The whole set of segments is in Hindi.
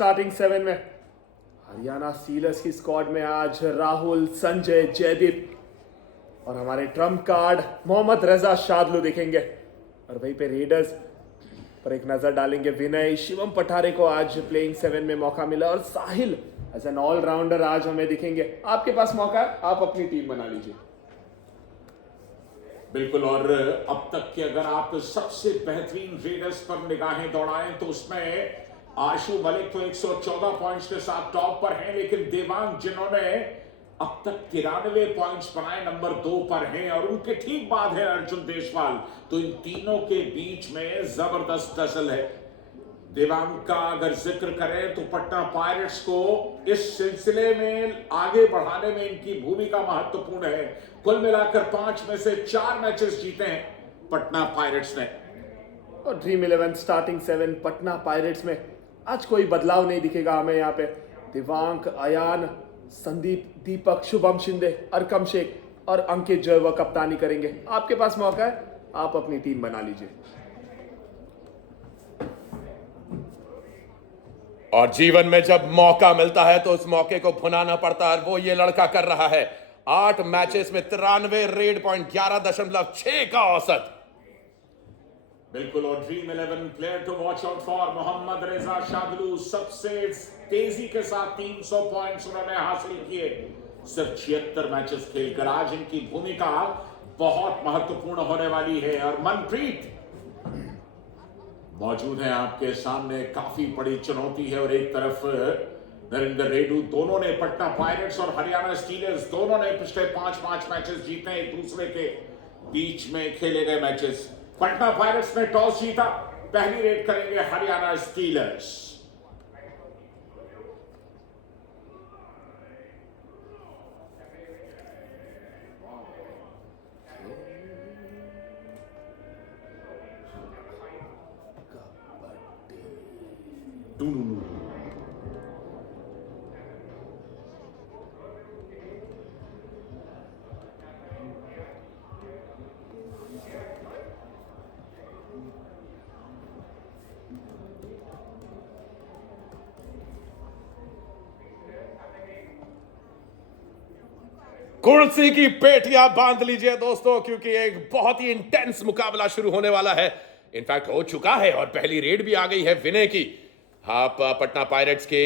स्टार्टिंग 7 में हरियाणा स्टीलर्स की स्क्वाड में आज राहुल, संजय, जयदीप और हमारे Trump card Mohammad Raza, Shadloo दिखेंगे। और वहीं पे रेडर्स पर एक नजर डालेंगे। विनय, शिवम पठारे को आज प्लेइंग 7 में मौका मिला और साहिल एज एन ऑलराउंडर आज हमें दिखेंगे। आपके पास मौका है, आप अपनी टीम बना लीजिए। बिल्कुल। और अब तक के अगर आप सबसे बेहतरीन रेडर्स पर निगाहें दौड़ाएं तो उसमें आशु मलिक तो 114 पॉइंट्स के साथ टॉप पर हैं, लेकिन देवांग जिन्होंने अब तक 93 पॉइंट्स बनाए नंबर 2 पर हैं और उनके ठीक बाद है अर्जुन देशवाल। तो इन तीनों के बीच में जबरदस्त टसल है। देवांग का अगर जिक्र करें तो पटना पायरेट्स को इस सिलसिले में आगे बढ़ाने में इनकी भूमिका महत्वपूर्ण है। कुल मिलाकर 5 में से 4 मैचेस जीते हैं पटना पायरेट्स ने। और ड्रीम 11 स्टार्टिंग 7 पटना पायरेट्स में आज कोई बदलाव नहीं दिखेगा हमें। यहाँ पे दिवांग, अयान, संदीप, दीपक, शुभम शिंदे, अरकम शेख और अंकित जो है वह कप्तानी करेंगे। आपके पास मौका है, आप अपनी टीम बना लीजिए। और जीवन में जब मौका मिलता है तो उस मौके को भुनाना पड़ता है, वो ये लड़का कर रहा है। 8 मैचेस में 93 रेड पॉइंट, 11.6 का औसत। बिल्कुल। और dream 11 player to watch out for Mohammad Raza Shadlou. सबसे तेजी के साथ 300 पॉइंट्स उन्होंने हासिल किए सिर्फ 76 मैचेस खेलकर। आज इनकी भूमिका बहुत महत्वपूर्ण होने वाली है। और मनप्रीत मौजूद है आपके सामने। काफी बड़ी चुनौती है। और एक तरफ नरेंद्र रेडू, दोनों ने पटना पायरेट्स और हरियाणा स्टीलर्स दोनों ने पिछले 5 मैचेस जीते एक दूसरे के बीच में खेले गए मैचेस। पटना पायरेट्स ने टॉस जीता, पहली रेड करेंगे हरियाणा स्टीलर्स। कुर्सी की पेटियां बांध लीजिए दोस्तों, क्योंकि एक बहुत ही इंटेंस मुकाबला शुरू होने वाला है। इनफैक्ट हो चुका है और पहली रेड भी आ गई है विनय की। आप पटना पायरेट्स के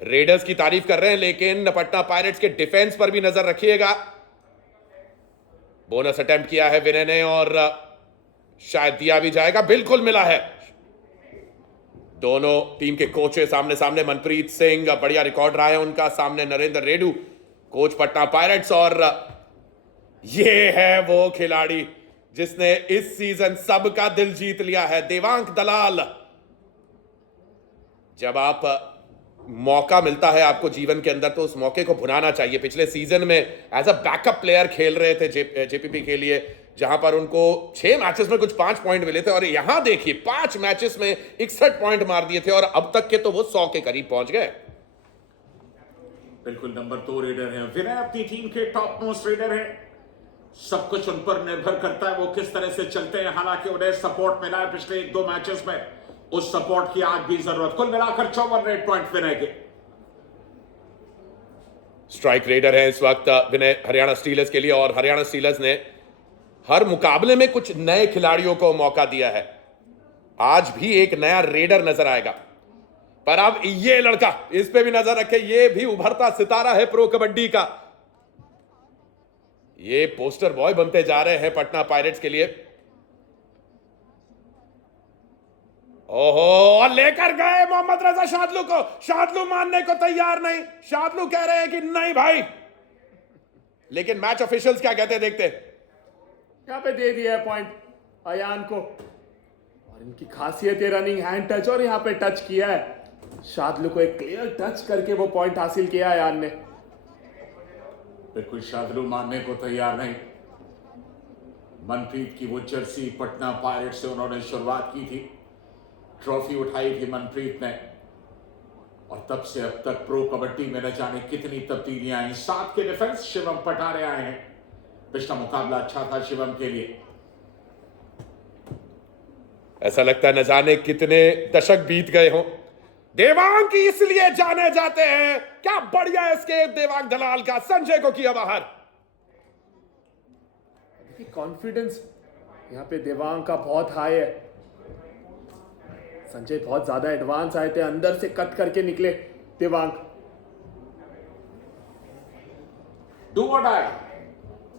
रेडर्स की तारीफ कर रहे हैं, लेकिन पटना पायरेट्स के डिफेंस पर भी नजर रखिएगा। बोनस अटेम्प्ट किया है विनय ने और शायद दिया भी जाएगा। बिल्कुल मिला है। दोनों टीम के कोचेस आमने सामने। मनप्रीत सिंह, बढ़िया रिकॉर्ड रहा है उनका। सामने नरेंद्र रेडू, कोच पटना पायरेट्स। और ये है वो खिलाड़ी जिसने इस सीजन सबका दिल जीत लिया है, देवांग दलाल। जब आप मौका मिलता है आपको जीवन के अंदर तो उस मौके को भुनाना चाहिए। पिछले सीजन में एज अ बैकअप प्लेयर खेल रहे थे जेपीपी के लिए, जहां पर उनको 6 मैचेस में कुछ 5 पॉइंट मिले थे। और यहां देखिए 5 मैचेस में 61 पॉइंट मार दिए थे और अब तक के तो वो 100 के करीब पहुंच गए। बिल्कुल। नंबर 2 रेडर हैं विनय, अपनी टीम के टॉप मोस्ट रेडर हैं। सब कुछ उन पर निर्भर करता है वो किस तरह से चलते हैं। हालांकि उन्हें सपोर्ट मिला है पिछले 1-2 मैचेस में, उस सपोर्ट की आज भी जरूरत। कुल मिलाकर 54 रेड पॉइंट विनय के। स्ट्राइक रेडर है इस वक्त विनय हरियाणा स्टीलर्स के लिए। और हरियाणा स्टीलर्स ने हर मुकाबले में कुछ नए खिलाड़ियों को मौका दिया है। आज भी एक नया रेडर नजर आएगा। पर अब ये लड़का, इस पे भी नजर रखे, ये भी उभरता सितारा है प्रो कबड्डी का। ये पोस्टर बॉय बनते जा रहे हैं पटना पायरेट्स के लिए। ओहो, और लेकर गए मोहम्मद रजा शादलू को। शादलू मानने को तैयार नहीं। शादलू कह रहे हैं कि नहीं भाई, लेकिन मैच ऑफिशियल्स क्या कहते हैं देखते। यहाँ पे दे दिया है पॉइंट अयान को। और इनकी खासियत है रनिंग हैंड टच, और यहाँ पे टच किया है शादलू को। एक क्लियर टच करके वो पॉइंट हासिल किया है अयान ने। बिल्कुल। शादलू मानने को तैयार नहीं। मनप्रीत की वो जर्सी पटना पायरेट्स से उन्होंने शुरुआत की थी, ट्रॉफी उठाई थी मनप्रीत ने। और तब से अब तक प्रो कबड्डी में न जाने कितनी तब्दीलियां आई। 7 के डिफेंस शिवम पठारे आए हैं। पिछला मुकाबला अच्छा था शिवम के लिए। ऐसा लगता है न जाने कितने दशक बीत गए हों देवांग इसलिए जाने जाते हैं। क्या बढ़िया एस्केप देवांग दलाल का, संजय को किया बाहर। देखिए कॉन्फिडेंस यहाँ पे देवांग का बहुत हाई है। संजय बहुत ज्यादा एडवांस आए थे, अंदर से कट करके निकले देवांग। डू और डाई,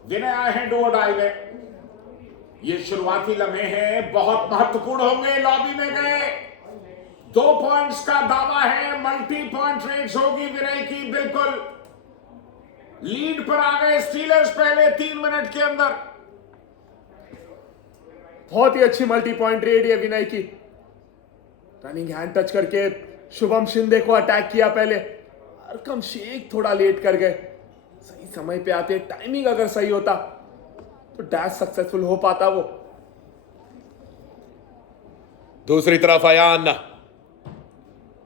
विनय आए हैं डू और डाई में। ये शुरुआती लम्हे हैं, बहुत महत्वपूर्ण होंगे। लॉबी में गए, 2 पॉइंट्स का दावा है, मल्टी पॉइंट रेट्स होगी विनय की। बिल्कुल लीड पर आ गए स्टीलर्स पहले 3 मिनट के अंदर। बहुत ही अच्छी मल्टी पॉइंट रेड है विनय की। रनिंग हैंड टच करके शुभम शिंदे को अटैक किया पहले। अरकम शेख थोड़ा लेट कर गए, सही समय पे आते। टाइमिंग अगर सही होता तो डैश सक्सेसफुल हो पाता वो। दूसरी तरफ अयान,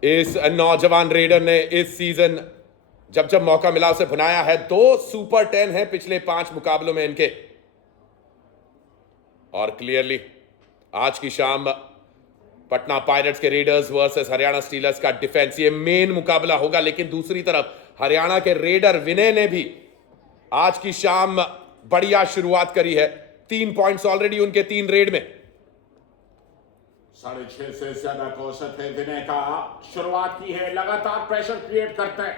इस नौजवान रेडर ने इस सीजन जब जब मौका मिला उसे भुनाया है। 2 सुपर 10 है पिछले 5 मुकाबलों में इनके। और क्लियरली आज की शाम पटना पायरेट्स के रेडर्स वर्सेस हरियाणा स्टीलर्स का डिफेंस, ये मेन मुकाबला होगा। लेकिन दूसरी तरफ हरियाणा के रेडर विनय ने भी आज की शाम बढ़िया शुरुआत करी है। 3 पॉइंट्स ऑलरेडी उनके 3 रेड में। 6.5 से ज्यादा का औसत है विनय का। शुरुआत की है, लगातार प्रेशर क्रिएट करते हैं,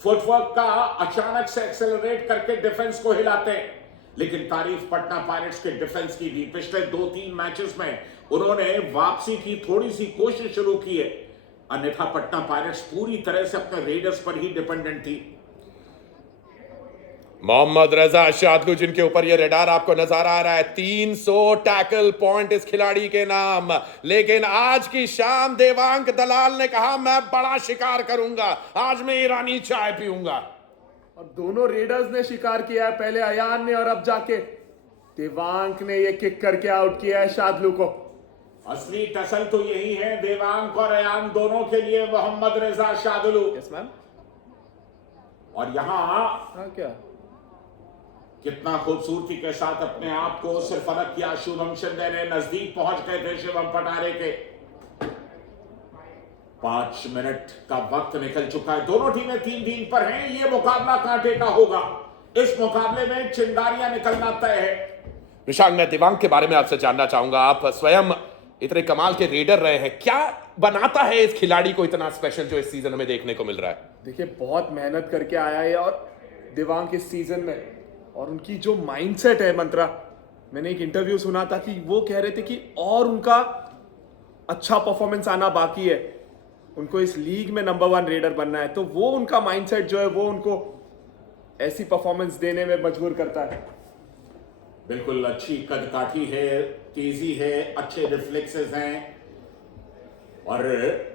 फुटवर्क का अचानक से एक्सेलरेट करके डिफेंस को हिलाते हैं। लेकिन तारीफ पटना पायरेट्स के डिफेंस की भी। पिछले 2-3 मैचेस में उन्होंने वापसी की थोड़ी सी कोशिश शुरू की है, अन्यथा पटना पायरेट्स पूरी तरह से अपने रेडर्स पर ही डिपेंडेंट थी। मोहम्मद रजा शादलू, जिनके ऊपर ये रडार आपको नजर आ रहा है, 300 टैकल पॉइंट इस खिलाड़ी के नाम। लेकिन आज की शाम देवांग दलाल ने कहा मैं बड़ा शिकार करूंगा, आज मैं ईरानी चाय पीऊंगा। और दोनों रेडर्स ने शिकार किया है, पहले अयान ने और अब जाके देवांग ने ये किक करके आउट किया है शादलू को। असली टसल तो यही है देवांग और अयान दोनों के लिए, Mohammad Raza Shadloo. Yes ma'am. और यहां क्या कितना खूबसूरती के साथ अपने आप को सिरफरक किया शुभम शिंदे ने। नजदीक पहुंच गए थे शिवम पटारे के। 5 मिनट का वक्त निकल चुका है, दोनों टीमें 3-3 पर हैं। ये मुकाबला कांटे का होगा, इस मुकाबले में चिंगारियां निकलना तय है। निशांग, मैं देवांग के बारे में आपसे जानना चाहूंगा। आप स्वयं इतने कमाल के रेडर रहे हैं, क्या बनाता है इस खिलाड़ी को इतना स्पेशल जो इस सीजन हमें देखने को मिल रहा है? देखिए बहुत मेहनत करके आया है और देवांग इस सीजन में, और उनकी जो माइंडसेट है मंत्रा, मैंने एक इंटरव्यू सुना था कि वो कह रहे थे कि और उनका अच्छा परफॉर्मेंस आना बाकी है, उनको इस लीग में नंबर 1 रेडर बनना है। तो वो उनका माइंडसेट जो है वो उनको ऐसी परफॉर्मेंस देने में मजबूर करता है। बिल्कुल अच्छी कदकाठी है, तेजी है, अच्छे रिफ्लेक्सेस हैं और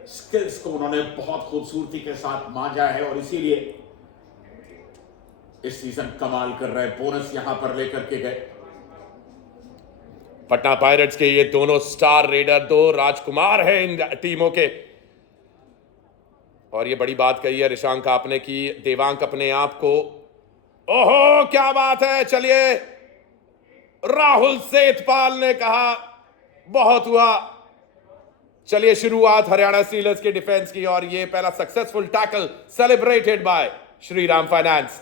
स्किल्स को उन्होंने बहुत खूबसूरती के साथ मांझा है और इसीलिए इस सीजन कमाल कर रहे हैं। बोनस यहां पर लेकर के गए पटना पायरेट्स के ये दोनों स्टार रेडर, 2 राजकुमार हैं इन टीमों के। और ये बड़ी बात कही है ऋषांक आपने कि देवांग अपने आप को, ओहो क्या बात है। चलिए, राहुल सेठपाल ने कहा बहुत हुआ। चलिए, शुरुआत हरियाणा स्टीलर्स के डिफेंस की और ये पहला successful tackle celebrated by Shriram finance.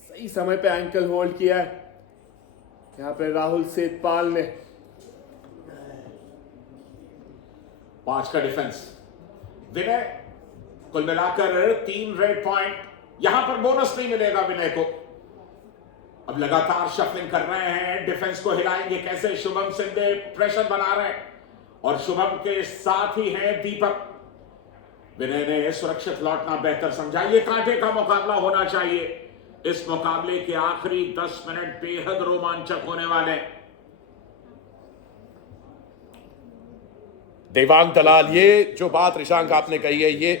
सही समय पे एंकल होल्ड किया है यहां पे राहुल सेठपाल ने। 5 का डिफेंस विनय, कुल मिलाकर 3 रेड पॉइंट। यहां पर बोनस नहीं मिलेगा विनय को। अब लगातार शफलिंग कर रहे हैं, डिफेंस को हिलाएंगे कैसे। शुभम सिंधे प्रेशर बना रहे हैं और शुभम के साथ ही है दीपक। विनय ने सुरक्षित लौटना बेहतर समझा। ये कांटे का मुकाबला होना चाहिए। इस मुकाबले के आखिरी 10 मिनट बेहद रोमांचक होने वाले हैं। देवांग दलाल, ये जो बात ऋषांक आपने कही है, ये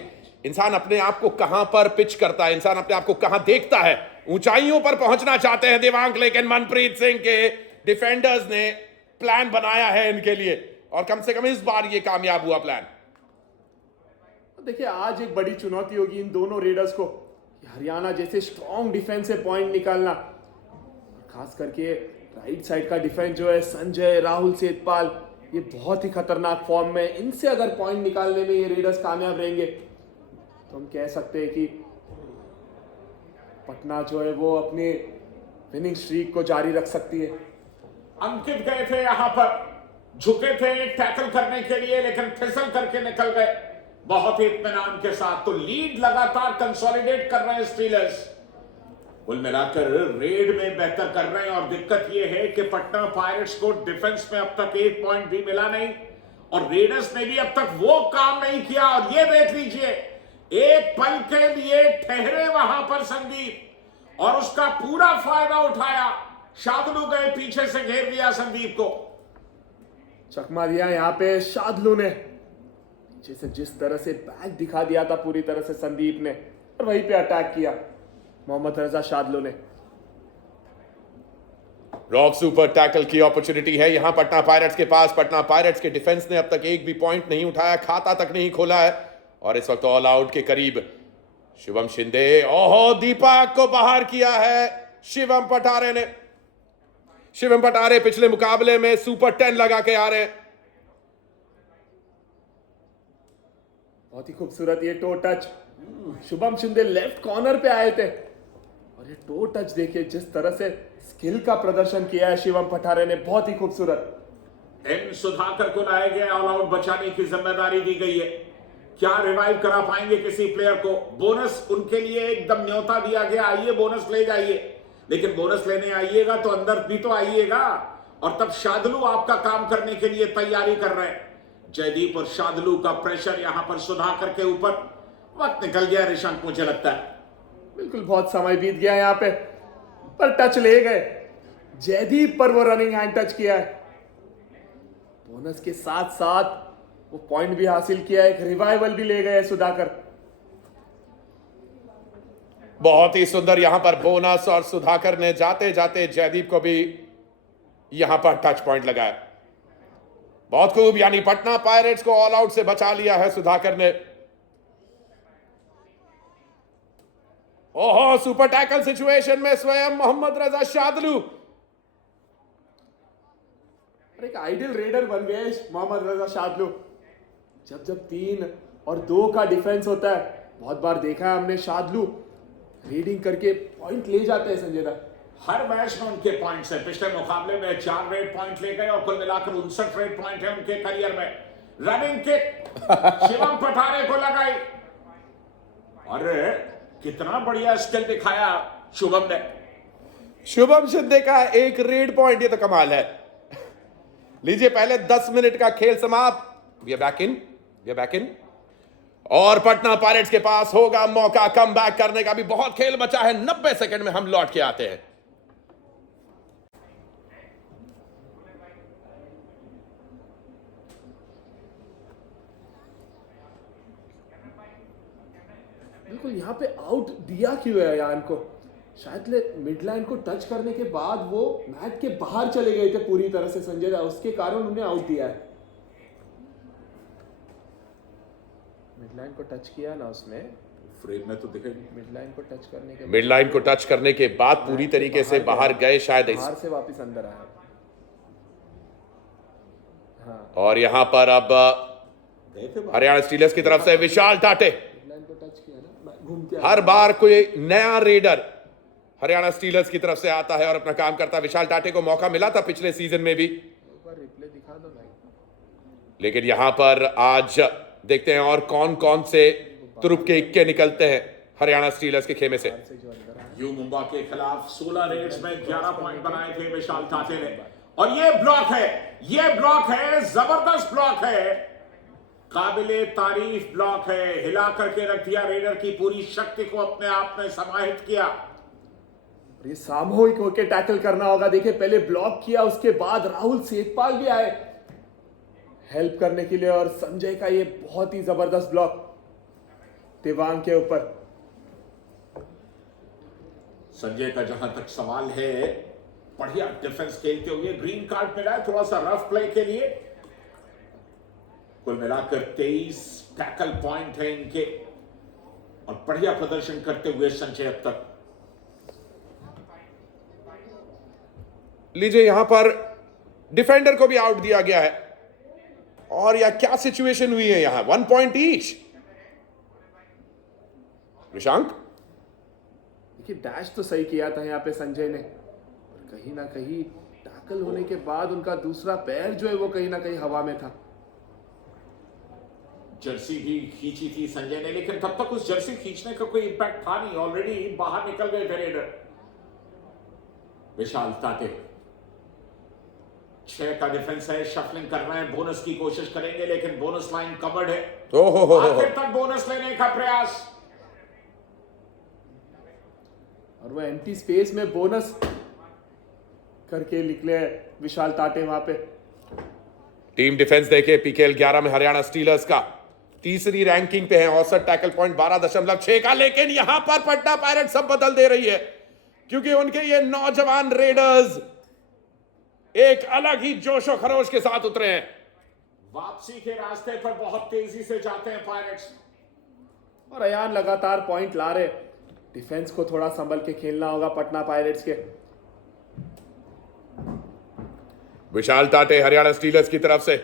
इंसान अपने आप को कहां पर पिच करता है, इंसान अपने आप को कहां देखता है। ऊंचाइयों पर पहुंचना चाहते हैं देवांग, लेकिन मनप्रीत सिंह के डिफेंडर्स ने प्लान बनाया है इनके लिए और कम से कम इस बार ये कामयाब हुआ प्लान। देखिए आज एक बड़ी चुनौती होगी इन दोनों रेडर्स को, हरियाणा जैसे स्ट्रॉन्ग डिफेंस से पॉइंट निकालना। खास करके राइट साइड का डिफेंस जो है संजय, राहुल सेठपाल, ये बहुत ही खतरनाक फॉर्म में, इनसे अगर पॉइंट निकालने में ये रेडर्स कामयाब रहेंगे तो हम कह सकते हैं कि पटना जो है वो अपनी विनिंग स्ट्रीक को जारी रख सकती है। अंकित गए थे यहां पर, झुके थे टैकल करने के लिए, लेकिन फिसल करके निकल गए बहुत ही इत्मीनान के साथ। तो लीड लगातार कंसोलिडेट कर रहे हैं स्टीलर्स, कुल मिलाकर रेड में बेहतर कर रहे हैं। और दिक्कत यह है कि पटना पायरेट्स को डिफेंस में अब तक 1 पॉइंट भी मिला नहीं, और रेडर्स ने भी अब तक वो काम नहीं किया। और ये देख लीजिए, एक पल के लिए ठहरे वहां पर संदीप और उसका पूरा फायदा उठाया। शादलू गए, पीछे से घेर दिया संदीप को, चकमा दिया यहां पे शादलू ने। जैसे जिस तरह से बैक दिखा दिया था पूरी तरह से संदीप ने, और वहीं पे अटैक किया मोहम्मद रजा शादलू ने। रॉक सुपर टैकल की अपॉर्चुनिटी है यहां पटना पायरेट्स के पास। पटना पायरेट्स के डिफेंस ने अब तक एक भी पॉइंट नहीं उठाया, खाता तक नहीं खोला है, और इस वक्त ऑल आउट के करीब शिवम शिंदे। ओहो, दीपक को बाहर किया है शिवम पटारे ने। शिवम पटारे पिछले मुकाबले में सुपर 10 लगा के आ रहे हैं। बहुत ही खूबसूरत ये to touch, Shubham Shinde left corner पे आए थे, और ये टो टच देखिए जिस तरह से स्किल का प्रदर्शन किया है शिवम पठारे ने, बहुत ही खूबसूरत। एम सुधाकर को लाया गया, ऑल आउट बचाने की जिम्मेदारी दी गई है। क्या रिवाइव करा पाएंगे किसी प्लेयर को? बोनस उनके लिए एकदम न्योता दिया गया, आइए बोनस ले जाइए। लेकिन बोनस लेने आइएगा तो अंदर भी तो आइएगा, और तब शादलू आपका काम करने के लिए तैयारी कर रहे हैं। जयदीप और शादलू का प्रेशर यहां पर सुधाकर के ऊपर। वक्त निकल गया ऋषंक, मुझे लगता है। बिल्कुल, बहुत समय बीत गया यहां पे, पर टच ले गए। जयदीप पर वो रनिंग हैंड टच किया है, बोनस के साथ साथ वो पॉइंट भी हासिल किया, एक रिवाइवल भी ले गए सुधाकर। बहुत ही सुंदर यहां पर बोनस, और सुधाकर ने जाते जाते जयदीप को भी यहां पर टच पॉइंट लगाया। बहुत खूब, यानी पटना पायरेट्स को ऑल आउट से बचा लिया है सुधाकर ने। ओहो, सुपर टैकल सिचुएशन में स्वयं मोहम्मद रजा शादलू। एक आइडियल रेडर बन गए मोहम्मद रजा शादलू। जब जब 3 और 2 का डिफेंस होता है, बहुत बार देखा है हमने शादलू रीडिंग करके पॉइंट ले जाते हैं संजय दा। हर मैच में उनके पॉइंट्स हैं। पिछले मुकाबले में 4 रेड पॉइंट ले गए, और कुल मिलाकर 59 रेड पॉइंट है उनके करियर में। रनिंग किक शिवम पठारे को लगाई, अरे कितना बढ़िया स्किल दिखाया शुभम ने। शुभम शिंदे का एक रेड पॉइंट, ये तो कमाल है। लीजिए, पहले 10 मिनट का खेल समाप्त। वी आर बैक इन, और पटना पायरेट्स के पास होगा मौका कम बैक करने का। भी बहुत खेल बचा है, 90 सेकंड में हम लौट के आते हैं। बिल्कुल, यहाँ पे आउट दिया क्यों है यान को? शायद मिड लाइन को टच करने के बाद वो मैट के बाहर चले गए थे पूरी तरह से संजय दा, उसके कारण उन्हें आउट दिया है। मिड लाइन को टच किया ना उसने, फ्रेम में तो दिखे मिड लाइन को टच करने के मिड लाइन को टच करने के बाद पूरी तरीके से बाहर गए, शायद बाहर से वापस अंदर आया। हाँ, और यहां पर अब हरियाणा स्टीलर्स की तरफ से विशाल टाटे। मिड लाइन को टच किया ना, घूम के हर बार कोई नया रेडर हरियाणा स्टीलर्स की तरफ से आता है और अपना काम करता है। विशाल टाटे को मौका मिला था पिछले सीजन में भी, एक बार रिप्ले दिखा दो भाई। लेकिन यहां पर आज देखते हैं और कौन कौन से तुरुप के इक्के निकलते हैं हरियाणा स्टीलर्स के खेमे से। यू मुंबा के खिलाफ 16 रेड्स में 11 पॉइंट बनाए थे विशाल टाटे ने। और ये ब्लॉक है, ये ब्लॉक है, जबरदस्त ब्लॉक है, काबिले तारीफ ब्लॉक है। हिला करके रख दिया, रेडर की पूरी शक्ति को अपने आप में समाहित किया। ये सामूहिक होकर टैकल करना होगा। देखिए, पहले ब्लॉक किया, उसके बाद राहुल सेठपाल भी आए हेल्प करने के लिए, और संजय का ये बहुत ही जबरदस्त ब्लॉक देवांग के ऊपर। संजय का जहां तक सवाल है, बढ़िया डिफेंस खेलते हुए ग्रीन कार्ड मिला है थोड़ा सा रफ प्ले के लिए। कुल मिलाकर 23 टैकल पॉइंट है इनके, और बढ़िया प्रदर्शन करते हुए संजय अब तक। लीजिए, यहां पर डिफेंडर को भी आउट दिया गया है। और या क्या सिचुएशन हुई है यहां, 1 पॉइंट ईच। निशांक, देखिए डैश तो सही किया था यहाँ पे संजय ने, पर कहीं ना कहीं टैकल होने के बाद उनका दूसरा पैर जो है वो कहीं ना कहीं हवा में था। जर्सी भी खींची थी संजय ने, लेकिन तब तक उस जर्सी खींचने का कोई इंपैक्ट था नहीं, ऑलरेडी बाहर निकल गए थे रेडर। विशाल ताते 6 का डिफेंस है, शफलिंग कर रहे हैं, बोनस की कोशिश करेंगे, लेकिन बोनस लाइन कवर्ड है। हो आखिर तक बोनस लेने का प्रयास, और वो एंटी स्पेस में बोनस करके निकले विशाल ताटे वहां पे। टीम डिफेंस देखे पीकेएल 11 में हरियाणा स्टीलर्स का तीसरी रैंकिंग पे है, औसत टैकल पॉइंट 12.6 का। लेकिन यहां पर पटना पायरेट्स सब बदल दे रही है, क्योंकि उनके ये नौजवान रेडर्स एक अलग ही जोशो खरोश के साथ उतरे हैं। वापसी के रास्ते पर बहुत तेजी से जाते हैं पायरेट्स, और अयान लगातार पॉइंट ला रहे। डिफेंस को थोड़ा संभल के खेलना होगा पटना पायरेट्स के। विशाल ताटे हरियाणा स्टीलर्स की तरफ से,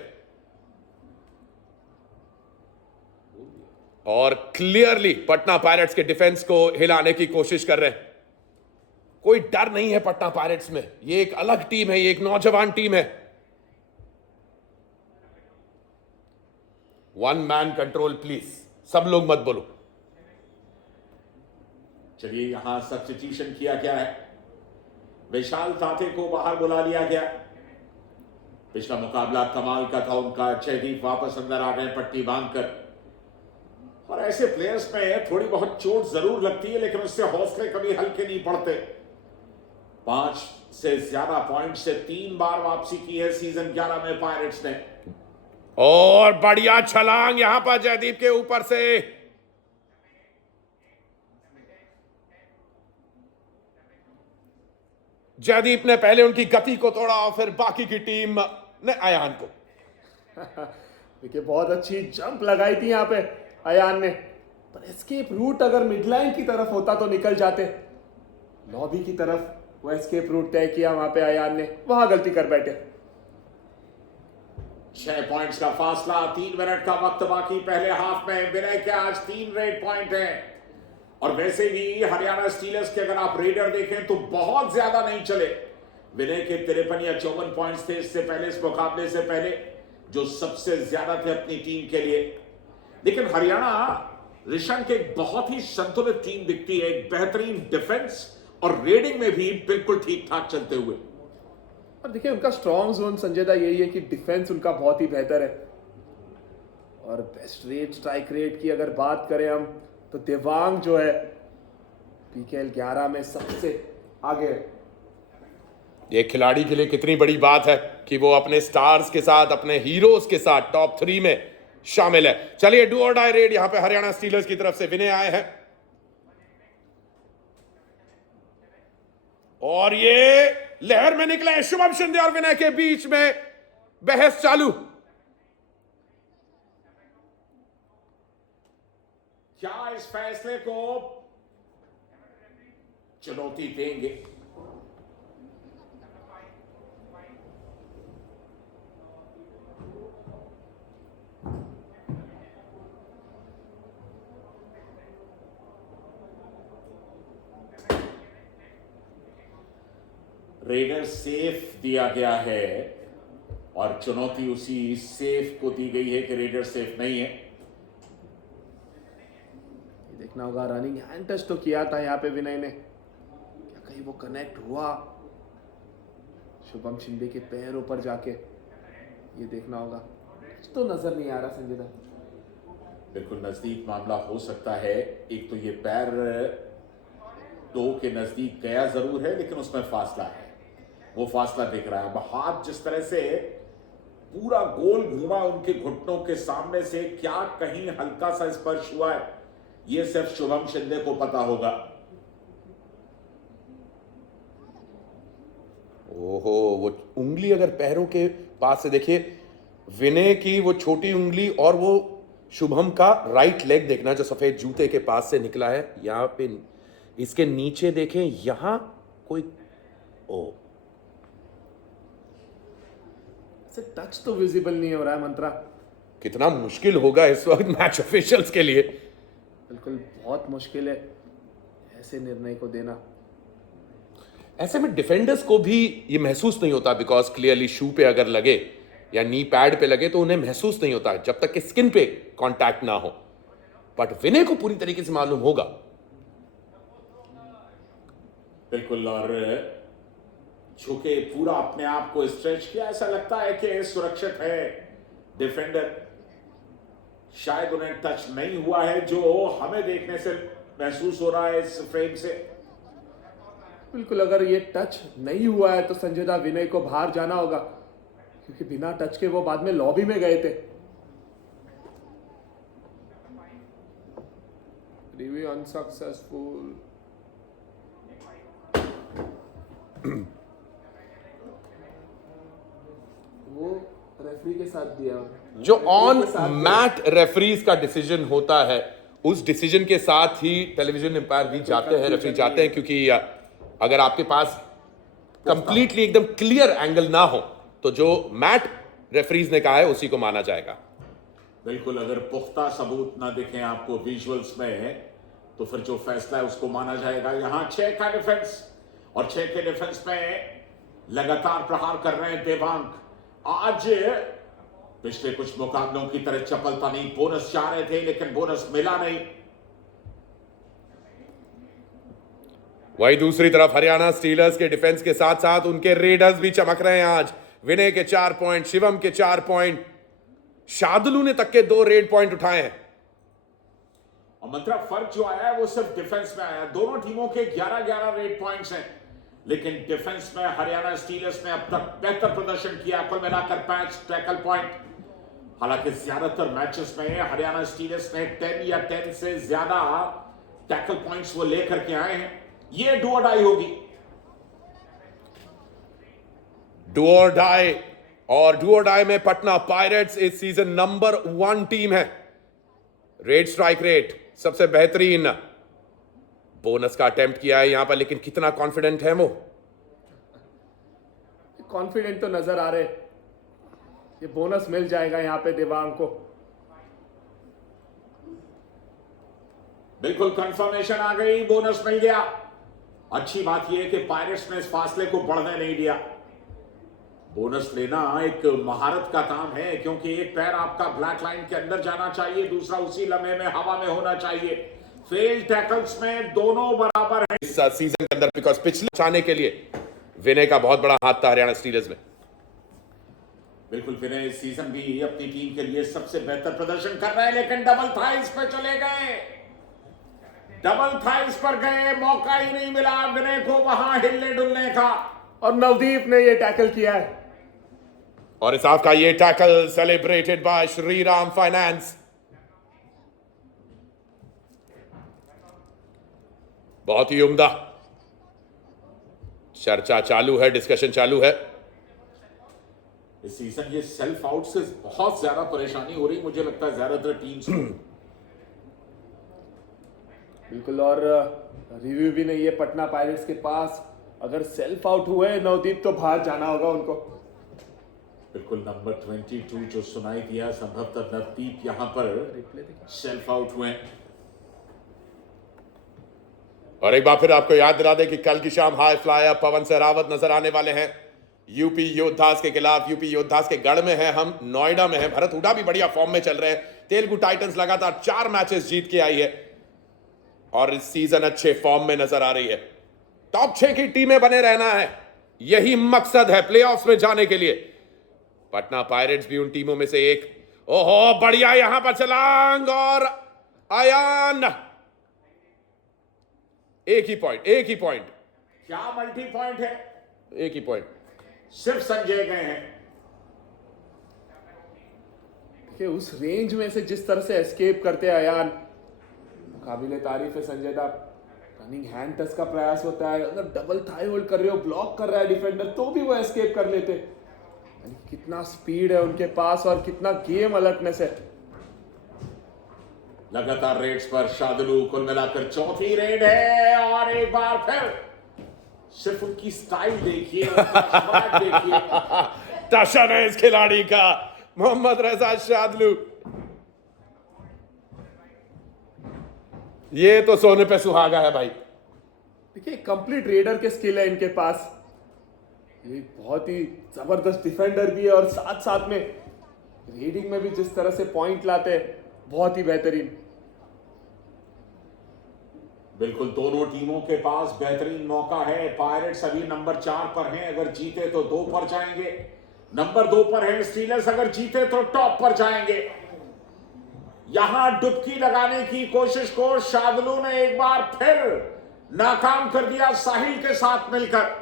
और क्लियरली पटना पायरेट्स के डिफेंस को हिलाने की कोशिश कर रहे हैं। कोई डर नहीं है पटना पायरेट्स में, ये एक अलग टीम है, ये एक नौजवान टीम है। 1 मैन कंट्रोल प्लीज, सब लोग मत बोलो। चलिए यहां सब्स्टिट्यूशन किया गया है, विशाल ताते को बाहर बुला लिया गया। पिछला मुकाबला कमाल का था उनका, जयदीप वापस अंदर आ गए पट्टी बांधकर। और ऐसे प्लेयर्स में थोड़ी बहुत चोट जरूर लगती है, लेकिन उससे हौसले कभी हल्के नहीं पड़ते। 5 से ज्यादा पॉइंट से 3 बार वापसी की है सीजन 11 में पायरेट्स ने। और बढ़िया छलांग यहां पर जयदीप के ऊपर से। जयदीप ने पहले उनकी गति को तोड़ा और फिर बाकी की टीम ने अयान को। देखिए बहुत अच्छी जंप लगाई थी यहाँ पे अयान ने, पर एस्केप रूट अगर मिडलाइन की तरफ होता तो निकल जाते। लॉबी की तरफ वो एस्केप रूट तय किया वहां पे अयान ने, वहां गलती कर बैठे। 6 पॉइंट्स का फासला, 3 मिनट का वक्त बाकी पहले हाफ में। विनय के आज 3 रेड पॉइंट हैं, और वैसे भी हरियाणा स्टीलर्स के अगर आप रेडर देखें तो बहुत ज्यादा नहीं चले। विनय के 53 या 54 पॉइंट्स थे इससे पहले, इस मुकाबले से पहले, जो सबसे ज्यादा थे अपनी टीम के लिए। लेकिन हरियाणा ऋषंक एक बहुत ही संतुलित टीम दिखती है, एक बेहतरीन डिफेंस और रेडिंग में भी बिल्कुल ठीक ठाक चलते हुए। और देखिए उनका स्ट्रॉन्ग जोन संजय दा यही है कि डिफेंस उनका बहुत ही बेहतर है। और बेस्ट रेट, स्ट्राइक रेट की अगर बात करें हम, तो देवांग जो है पीकेएल 11 में सबसे आगे है। एक खिलाड़ी के लिए कितनी बड़ी बात है कि वो अपने स्टार्स के साथ, अपने हीरोज के साथ टॉप 3 में शामिल है। चलिए डू और डाई रेड यहां पे हरियाणा स्टीलर्स की तरफ से विनय आए हैं, और ये लहर में निकले शुभम शिंदे और विनय के बीच में बहस चालू। क्या इस फैसले को चुनौती देंगे? रेडर सेफ दिया गया है, और चुनौती उसी सेफ को दी गई है कि रेडर सेफ नहीं है। देखना होगा, रनिंग हैंड टच तो किया था यहाँ पे विनय ने, क्या कहीं वो कनेक्ट हुआ शुभम शिंदे के पैरों पर जाके? ये देखना होगा, कुछ तो नजर नहीं आ रहा संजय दा। बिल्कुल नजदीक मामला हो सकता है। एक तो ये पैर 2 के नजदीक गया जरूर है, लेकिन उसमें फासला है, वो फासला दिख रहा है। अब हाथ जिस तरह से पूरा गोल घूमा उनके घुटनों के सामने से, क्या कहीं हल्का सा स्पर्श हुआ है, ये सिर्फ शुभम शिंदे को पता होगा। ओहो, वो उंगली अगर पैरों के पास से देखिए, विनय की वो छोटी उंगली और वो शुभम का राइट लेग देखना जो सफेद जूते के पास से निकला है, यहां पे इसके नीचे देखें, यहां कोई टच तो विजिबल नहीं हो रहा है मंत्रा। कितना मुश्किल होगा इस वक्त मैच ऑफिशियल्स के लिए। बिल्कुल बहुत मुश्किल है ऐसे निर्णय को देना। ऐसे में डिफेंडर्स को भी ये महसूस नहीं होता, बिकॉज क्लियरली शू पे अगर लगे या नी पैड पे लगे तो उन्हें महसूस नहीं होता जब तक कि स्किन पे कांटेक्ट ना हो, बट विनय को पूरी तरीके से मालूम होगा। बिल्कुल, और झुके पूरा अपने आप को स्ट्रेच किया, ऐसा लगता है कि सुरक्षित है डिफेंडर। शायद उन्हें टच नहीं हुआ है जो हमें देखने से महसूस हो रहा है इस फ्रेम से। बिल्कुल, अगर ये टच नहीं हुआ है तो संजय विनय को बाहर जाना होगा, क्योंकि बिना टच के वो बाद में लॉबी में गए थे। Review unsuccessful. वो रेफरी के साथ दिया जो ऑन मैट रेफरीज का डिसीजन होता है, उस डिसीजन के साथ ही टेलीविजन एम्पायर भी जाते हैं, रेफरी जाते हैं, क्योंकि अगर आपके पास कंप्लीटली एकदम क्लियर एंगल ना हो तो जो मैट रेफरीज ने कहा है उसी को माना जाएगा। बिल्कुल, अगर पुख्ता सबूत ना दिखे आपको विजुअल्स में तो फिर जो फैसला है उसको माना जाएगा। यहां 6 का डिफेंस, और 6 के डिफेंस में लगातार प्रहार कर रहे हैं देवांग। आज पिछले कुछ मुकाबलों की तरह चपलता नहीं, बोनस चाह रहे थे लेकिन बोनस मिला नहीं। वही दूसरी तरफ हरियाणा स्टीलर्स के डिफेंस के साथ साथ उनके रेडर्स भी चमक रहे हैं। आज विनय के 4 पॉइंट, शिवम के 4 पॉइंट, शार्दुल ने तक के 2 रेड पॉइंट उठाए हैं। और मतलब फर्क जो आया है वो सिर्फ डिफेंस में आया। दोनों टीमों के 11-11 रेड पॉइंट्स हैं, लेकिन डिफेंस में हरियाणा स्टीलर्स ने अब तक बेहतर प्रदर्शन किया, कुल मिलाकर 5 टैकल पॉइंट। हालांकि ज्यादातर मैचेस में हरियाणा स्टीलर्स ने 10 या 10 से ज्यादा टैकल पॉइंट्स वो लेकर के आए हैं। ये डू और डाई होगी। डू और डाई, और डू और डाई में पटना पायरेट्स इस सीजन नंबर 1 टीम है। रेड स्ट्राइक रेट सबसे बेहतरीन। बोनस का अटेम्प्ट किया है यहां पर, लेकिन कितना कॉन्फिडेंट है वो? कॉन्फिडेंट तो नजर आ रहे, ये बोनस मिल जाएगा यहां पे देवांग को। बिल्कुल कंफर्मेशन आ गई, बोनस मिल गया। अच्छी बात यह है कि पायरेट्स ने इस फासले को बढ़ने नहीं दिया। बोनस लेना एक महारत का काम है, क्योंकि एक पैर आपका ब्लैक लाइन के अंदर जाना चाहिए, दूसरा उसी लम्हे में हवा में होना चाहिए। फेल टैकल्स में दोनों बराबर हैं इस सीजन के अंदर, बिकॉज पिछले बचाने के लिए विनय का बहुत बड़ा हाथ था हरियाणा स्टीलर्स में। बिल्कुल, विनय इस सीजन भी अपनी टीम के लिए सबसे बेहतर प्रदर्शन कर रहे हैं, लेकिन डबल थाइस पे चले गए। डबल थाइस पर गए, मौका ही नहीं मिला विनय को वहां हिलने डुलने का। और नवदीप ने ये टैकल किया है, और इस आपका ये tackle celebrated by Shriram finance. बहुत ही उम्दा। चर्चा चालू है, डिस्कशन चालू है। इस सीजन ये सेल्फ आउट से बहुत ज्यादा परेशानी हो रही, मुझे लगता है ज्यादातर टीम्स को। बिल्कुल, और रिव्यू भी नहीं है पटना पायरेट्स के पास। अगर सेल्फ आउट हुए नवदीप तो बाहर जाना होगा उनको। बिल्कुल, नंबर 22 जो सुनाई दिया, संभवतः नवदीप यहां पर सेल्फ आउट हुए। और एक बार फिर आपको याद दिला दें कि कल की शाम हाई फ्लायर पवन सहरावत नजर आने वाले हैं यूपी योद्धास के खिलाफ। यूपी योद्धास के गढ़ में है, हम नोएडा में हैं। भरत हुडा भी बढ़िया फॉर्म में चल रहे हैं। तेलुगु टाइटंस लगातार 4 मैचेस जीत के आई है और इस सीजन अच्छे फॉर्म में नजर आ रही है। टॉप 6 की टीमें बने रहना है, यही मकसद है प्लेऑफ्स में जाने के लिए। पटना पायरेट्स भी उन टीमों में से एक। ओहो, बढ़िया यहां पर छलांग, और अयान एक ही पॉइंट। क्या मल्टी पॉइंट है, एक ही पॉइंट। सिर्फ संजय गए हैं। कि उस रेंज में से जिस तरह से एस्केप करते हैं अयान, काबिले तारीफ है संजय दा। रनिंग हैंड टच का प्रयास होता है, अगर डबल थाई होल्ड कर रहे हो, ब्लॉक कर रहा है डिफेंडर, तो भी वो एस्केप कर लेते। कितना स्पीड है उनके पास और कितना गेम अलर्टनेस है। लगातार रेड्स पर शार्दुल, कुल मिलाकर 4थी रेड है। और एक बार फिर सिर्फ उनकी स्टाइल देखिए, उनका देखिए। टशन है इस खिलाड़ी का, मोहम्मद रजा शार्दुल। ये तो सोने पे सुहागा है भाई। देखिए कंप्लीट रेडर के स्किल है इनके पास। ये बहुत ही जबरदस्त डिफेंडर भी है और साथ साथ में रेडिंग में भी जिस तरह से पॉइंट लाते हैं, बहुत ही बेहतरीन। बिल्कुल, दोनों टीमों के पास बेहतरीन मौका है। पायरेट्स अभी नंबर 4 पर हैं, अगर जीते तो 2 पर जाएंगे। नंबर 2 पर है स्टीलर्स, अगर जीते तो टॉप पर जाएंगे। यहां डुबकी लगाने की कोशिश को शादलू ने एक बार फिर नाकाम कर दिया साहिल के साथ मिलकर।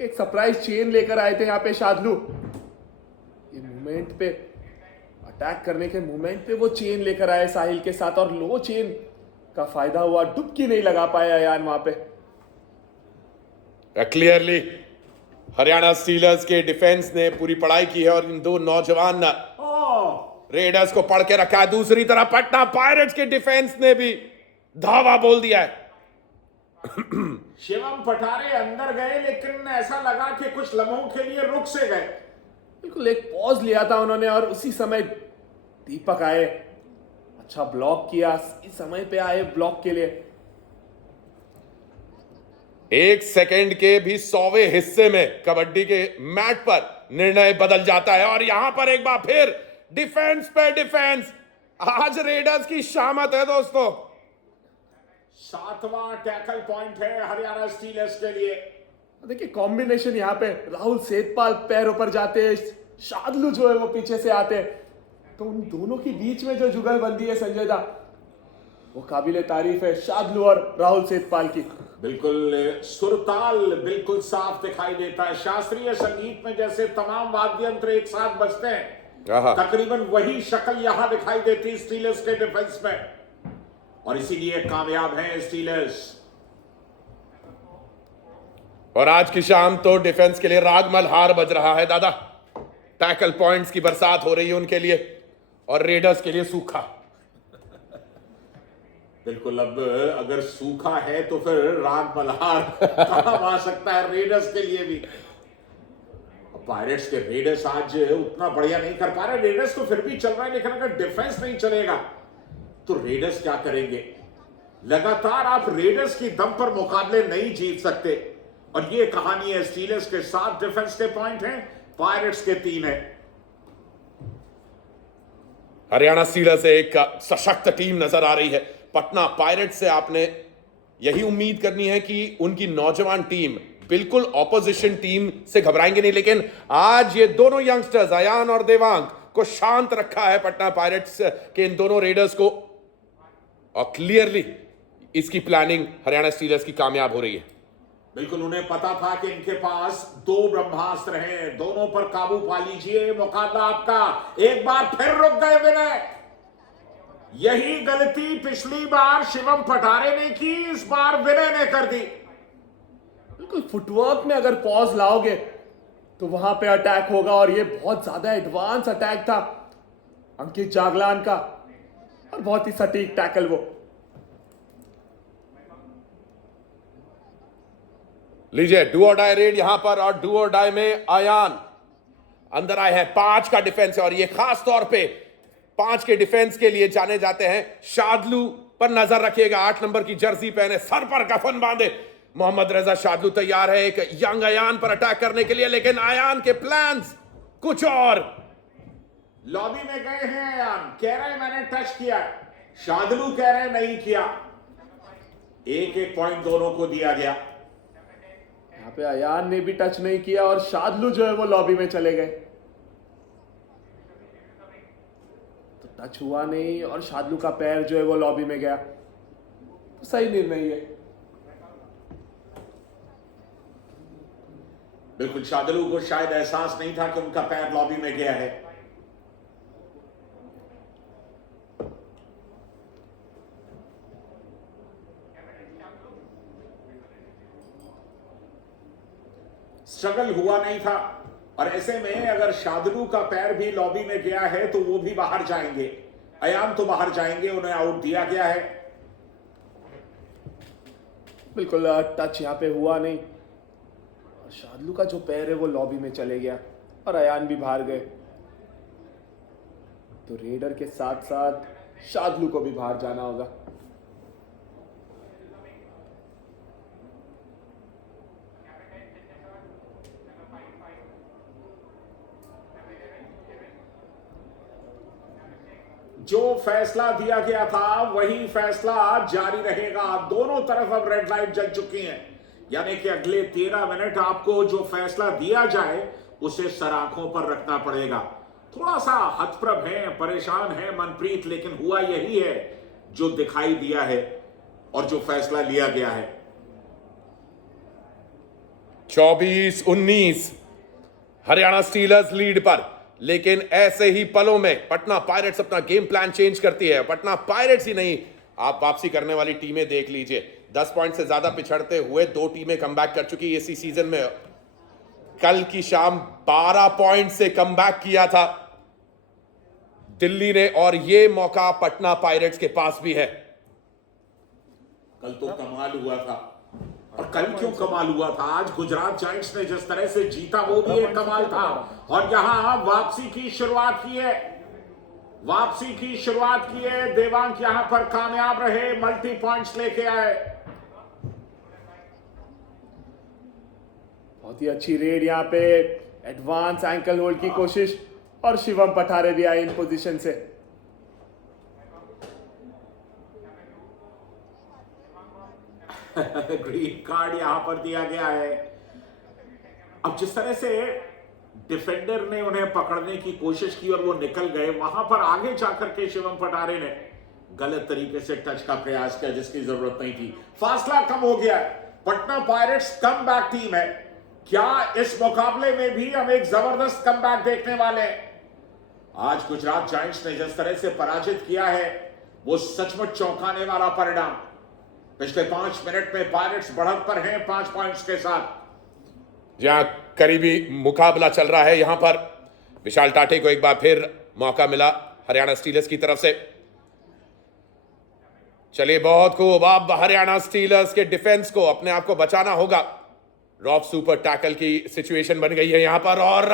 एक सरप्राइज चेन लेकर आए थे यहाँ पे शादलू। ये मूवमेंट पे, अटैक करने के मूवमेंट पे वो चेन लेकर आए साहिल के साथ और लो चेन का फायदा हुआ। डुबकी नहीं लगा पाया यार वहां पे। क्लियरली हरियाणा स्टीलर्स के डिफेंस ने पूरी पढ़ाई की है और इन दो नौजवान रेडर्स को पढ़ के रखा है। दूसरी तरफ पटना पायरेट्स के डिफेंस ने भी धावा बोल दिया है। शिवम पठारे अंदर गए, लेकिन ऐसा लगा कि कुछ लम्हों के लिए रुक से गए। बिल्कुल एक पॉज लिया था उन्होंने और उसी समय दीपक आए, अच्छा ब्लॉक किया। इस समय पे आए ब्लॉक के लिए। 1 सेकेंड के भी 100वें हिस्से में कबड्डी के मैट पर निर्णय बदल जाता है और यहां पर एक बार फिर डिफेंस पे डिफेंस। आज रेडर्स की शामत है दोस्तों। 7वां टैकल पॉइंट है हरियाणा स्टीलर्स के लिए। देखिए कॉम्बिनेशन यहाँ पे, राहुल सेतपाल पैरों पर जाते हैं, शादलू जो है वो पीछे से आते हैं, तो उन दोनों के बीच में जो जुगलबंदी है संजय दा, वो काबिले तारीफ है शादलू और राहुल सेतपाल की। बिल्कुल सुरताल बिल्कुल साफ दिखाई देता है। शास्त्रीय संगीत में जैसे तमाम वाद्य यंत्र एक साथ बजते हैं, तकरीबन वही शक्ल यहां दिखाई देती है स्टीलर्स के डिफेंस में, और इसीलिए कामयाब हैं स्टीलर्स। और आज की शाम तो डिफेंस के लिए रागमल हार बज रहा है दादा। टैकल पॉइंट्स की बरसात हो रही है उनके लिए और रेडर्स के लिए सूखा। बिल्कुल, अब अगर सूखा है तो फिर राग मल्हार कहां आ सकता है रेडर्स के लिए भी। पायरेट्स के रेडर्स आज उतना बढ़िया नहीं कर पा रहे। रेडर्स तो फिर भी चल रहा है, लेकिन अगर डिफेंस नहीं चलेगा तो रेडर्स क्या करेंगे। लगातार आप रेडर्स की दम पर मुकाबले नहीं जीत सकते, और ये कहानी है। स्टीलर्स के 7 डिफेंस के पॉइंट हैं, पायरेट्स के 3 है। हरियाणा स्टीलर्स एक सशक्त टीम नजर आ रही है। पटना पायरेट्स से आपने यही उम्मीद करनी है कि उनकी नौजवान टीम बिल्कुल ऑपोजिशन टीम से घबराएंगे नहीं, लेकिन आज ये दोनों यंगस्टर्स अयान और देवांग को शांत रखा है पटना पायरेट्स के इन दोनों रेडर्स को, और क्लियरली इसकी प्लानिंग हरियाणा स्टीलर्स की कामयाब हो रही है। बिल्कुल, उन्हें पता था कि इनके पास 2 ब्रह्मास्त्र हैं, दोनों पर काबू पा लीजिए, मुकाबला आपका। एक बार फिर रुक गए विनय। यही गलती पिछली बार शिवम पठारे ने की, इस बार विनय ने कर दी। बिल्कुल फुटवर्क में अगर पॉज लाओगे तो वहां पे अटैक होगा, और ये बहुत ज्यादा एडवांस अटैक था अंकित जागलान का, और बहुत ही सटीक टैकल वो। लीजिए डू और डाई रेड यहां पर, और डू और डाई में आयान अंदर आए हैं। 5 का डिफेंस है और ये खास तौर पे 5 के डिफेंस के लिए जाने जाते हैं। शादलू पर नजर रखिएगा, 8 नंबर की जर्सी पहने, सर पर कफन बांधे मोहम्मद रजा शादलू तैयार है एक यंग अयान पर अटैक करने के लिए, लेकिन अयान के प्लान्स कुछ और। लॉबी में गए हैं अयान, कह रहे हैं मैंने टच किया, शादलू कह रहे हैं नहीं किया। एक पॉइंट दोनों को दिया गया। यहाँ पे अयान ने भी टच नहीं किया और शादलू जो है वो लॉबी में चले गए, तो टच हुआ नहीं और शादलू का पैर जो है वो लॉबी में गया, तो सही निर्णय है। बिल्कुल, शादलू को शायद एहसास नहीं था कि उनका पैर लॉबी में गया है। स्ट्रगल हुआ नहीं था, और ऐसे में अगर शादलू का पैर भी लॉबी में गया है तो वो भी बाहर जाएंगे। अयान तो बाहर जाएंगे, उन्हें आउट दिया गया है। बिल्कुल टच यहाँ पे हुआ नहीं, और शादलू का जो पैर है वो लॉबी में चले गया और अयान भी बाहर गए। तो रेडर के साथ साथ शादलू को भी बाहर जाना होगा। जो फैसला दिया गया था वही फैसला जारी रहेगा। दोनों तरफ अब रेड लाइट जल चुकी हैं, यानी कि अगले 13 मिनट आपको जो फैसला दिया जाए उसे सर आंखों पर रखना पड़ेगा। थोड़ा सा हतप्रभ है, परेशान है मनप्रीत, लेकिन हुआ यही है जो दिखाई दिया है और जो फैसला लिया गया है। 24-19 हरियाणा स्टीलर्स लीड पर, लेकिन ऐसे ही पलों में पटना पायरेट्स अपना गेम प्लान चेंज करती है। पटना पायरेट्स ही नहीं, आप वापसी करने वाली टीमें देख लीजिए। 10 पॉइंट से ज्यादा पिछड़ते हुए 2 टीमें कमबैक कर चुकी इसी सीजन में। कल की शाम 12 पॉइंट से कमबैक किया था दिल्ली ने, और यह मौका पटना पायरेट्स के पास भी है। कल तो कमाल हुआ था, और कल क्यों कमाल हुआ था? आज गुजरात जायंट्स ने जिस तरह से जीता वो भी एक कमाल था। और यहां वापसी की शुरुआत की है, देवांग यहां पर कामयाब रहे, मल्टी पॉइंट्स लेके आए। बहुत ही अच्छी रेड यहाँ पे, एडवांस एंकल होल्ड की कोशिश, और शिवम पठारे भी आए इन पोजीशन से। ग्रीन कार्ड यहां पर दिया गया है। अब जिस तरह से डिफेंडर ने उन्हें पकड़ने की कोशिश की और वो निकल गए, वहां पर आगे जाकर के शिवम पठारे ने गलत तरीके से टच का प्रयास किया जिसकी जरूरत नहीं थी। फासला कम हो गया। Patna pirates come back team है। क्या इस मुकाबले में भी हम एक जबरदस्त कमबैक देखने वाले हैं? आज गुजरात जायंट्स ने जिस तरह से पराजित किया है वो सचमुच चौंकाने वाला परिणाम। पिछले 5 मिनट में पायरेट्स बढ़त पर हैं 5 पॉइंट्स के साथ। जहां करीबी मुकाबला चल रहा है, यहां पर विशाल टाटे को एक बार फिर मौका मिला हरियाणा स्टीलर्स की तरफ से। चलिए, बहुत खूब। अब हरियाणा स्टीलर्स के डिफेंस को अपने आप को बचाना होगा। रॉफ सुपर टैकल की सिचुएशन बन गई है यहां पर, और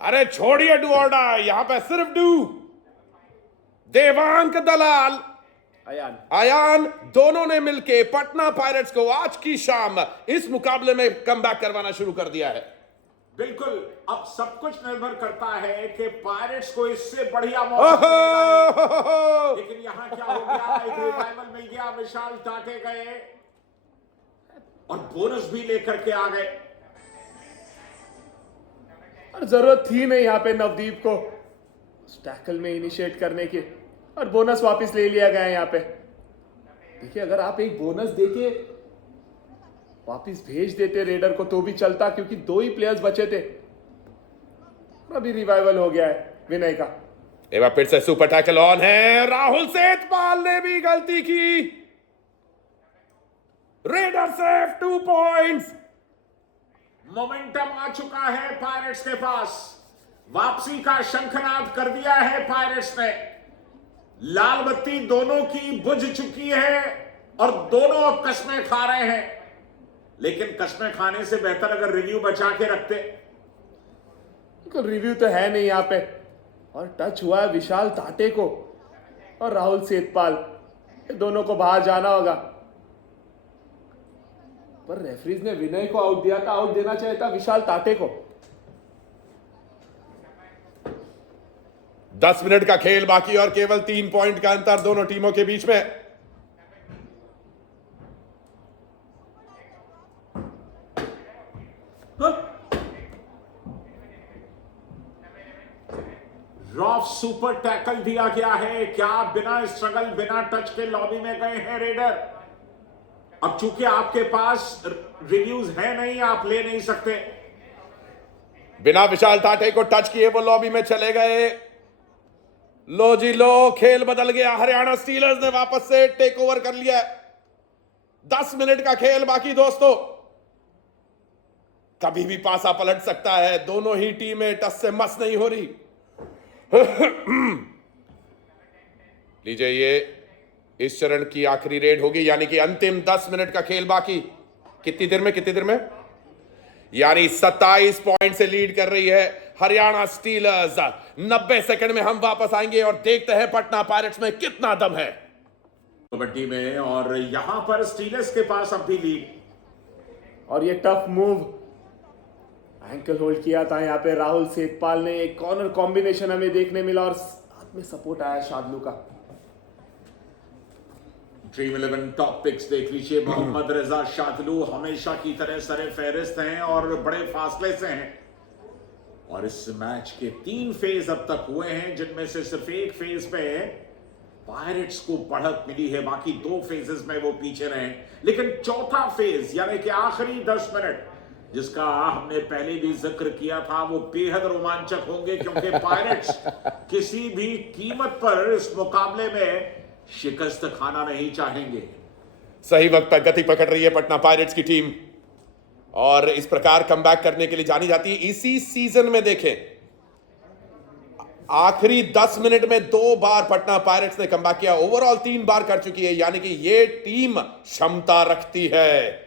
अरे छोड़िए डू और डाई, यहां पर सिर्फ डू। देवांग दलाल, अयान दोनों ने मिलके पटना पायरेट्स को आज की शाम इस मुकाबले में कमबैक करवाना शुरू कर दिया है। बिल्कुल, अब सब कुछ निर्भर करता है कि पायरेट्स को इससे बढ़िया मौका मिलेगा। लेकिन यहां क्या हो गया, एक रिवाइवल मिल गया, विशाल टाटे गए और बोनस भी लेकर के आ गए। और जरूरत थी नहीं यहाँ पे नवदीप को टैकल में इनिशिएट करने की, और बोनस वापस ले लिया गया यहाँ पे। देखिए, अगर आप एक बोनस देके वापस भेज देते रेडर को तो भी चलता, क्योंकि 2 ही प्लेयर्स बचे थे। अभी रिवाइवल हो गया है विनय का। एक बार फिर से सुपर टैकल ऑन है। राहुल सेठपाल ने भी गलती की। Raider safe 2 points. मोमेंटम आ चुका है पायरेट्स के पास। वापसी का शंखनाद कर दिया है पायरेट्स ने। लाल बत्ती दोनों की बुझ चुकी है और दोनों अब कस्में खा रहे हैं। लेकिन कस्में खाने से बेहतर अगर रिव्यू बचा के रखते। रिव्यू तो है नहीं यहाँ पे, और टच हुआ है विशाल टाटे को और राहुल सेठपाल, दोनों को बाहर जाना होगा। पर रेफरीज ने विनय को आउट दिया था, आउट देना चाहिए था विशाल टाटे को। 10 मिनट का खेल बाकी और केवल 3 पॉइंट का अंतर दोनों टीमों के बीच में। रॉफ सुपर टैकल दिया गया है। क्या बिना स्ट्रगल, बिना टच के लॉबी में गए हैं रेडर? अब चूंकि आपके पास रिव्यूज है नहीं, आप ले नहीं सकते। बिना विशाल टाटे को टच किए वो लॉबी में चले गए। लो जी लो, खेल बदल गया। हरियाणा स्टीलर्स ने वापस से टेक ओवर कर लिया। 10 मिनट का खेल बाकी दोस्तों। कभी भी पासा पलट सकता है। दोनों ही टीमें टस से मस नहीं हो रही। लीजिए, ये इस चरण की आखिरी रेड होगी, यानी कि अंतिम 10 मिनट का खेल बाकी। कितनी देर में यानी 27 पॉइंट से लीड कर रही है हरियाणा स्टीलर्स। 90 सेकंड में हम वापस आएंगे और देखते हैं पटना पायरेट्स में कितना दम है कबड्डी में। और यहां पर स्टीलर्स के पास अब भी लीड। और ये टफ मूव, एंकल होल्ड किया था यहाँ पे राहुल सेतपाल ने। एक कॉर्नर कॉम्बिनेशन हमें देखने मिला और साथ में सपोर्ट आया शादलू का। ड्रीम 11 टॉप पिक्स देख लीजिए। मोहम्मद रजा शादलू हमेशा की तरह सरे फहरिस्त हैं और बड़े फासले से हैं। और इस मैच के 3 फेज अब तक हुए हैं, जिनमें से सिर्फ एक फेज में पायरेट्स को बढ़त मिली है, बाकी 2 फेजेस में वो पीछे रहे। लेकिन चौथा फेज यानी कि आखिरी 10 मिनट, जिसका हमने पहले भी जिक्र किया था, वो बेहद रोमांचक होंगे, क्योंकि पायरेट्स किसी भी कीमत पर इस मुकाबले में शिकस्त खाना नहीं चाहेंगे। सही वक्त पर गति पकड़ रही है पटना पायरेट्स की टीम और इस प्रकार कमबैक करने के लिए जानी जाती है। इसी सीजन में देखें, आखिरी 10 मिनट में 2 बार पटना पायरेट्स ने कमबैक किया, ओवरऑल 3 बार कर चुकी है, यानी कि यह टीम क्षमता रखती है।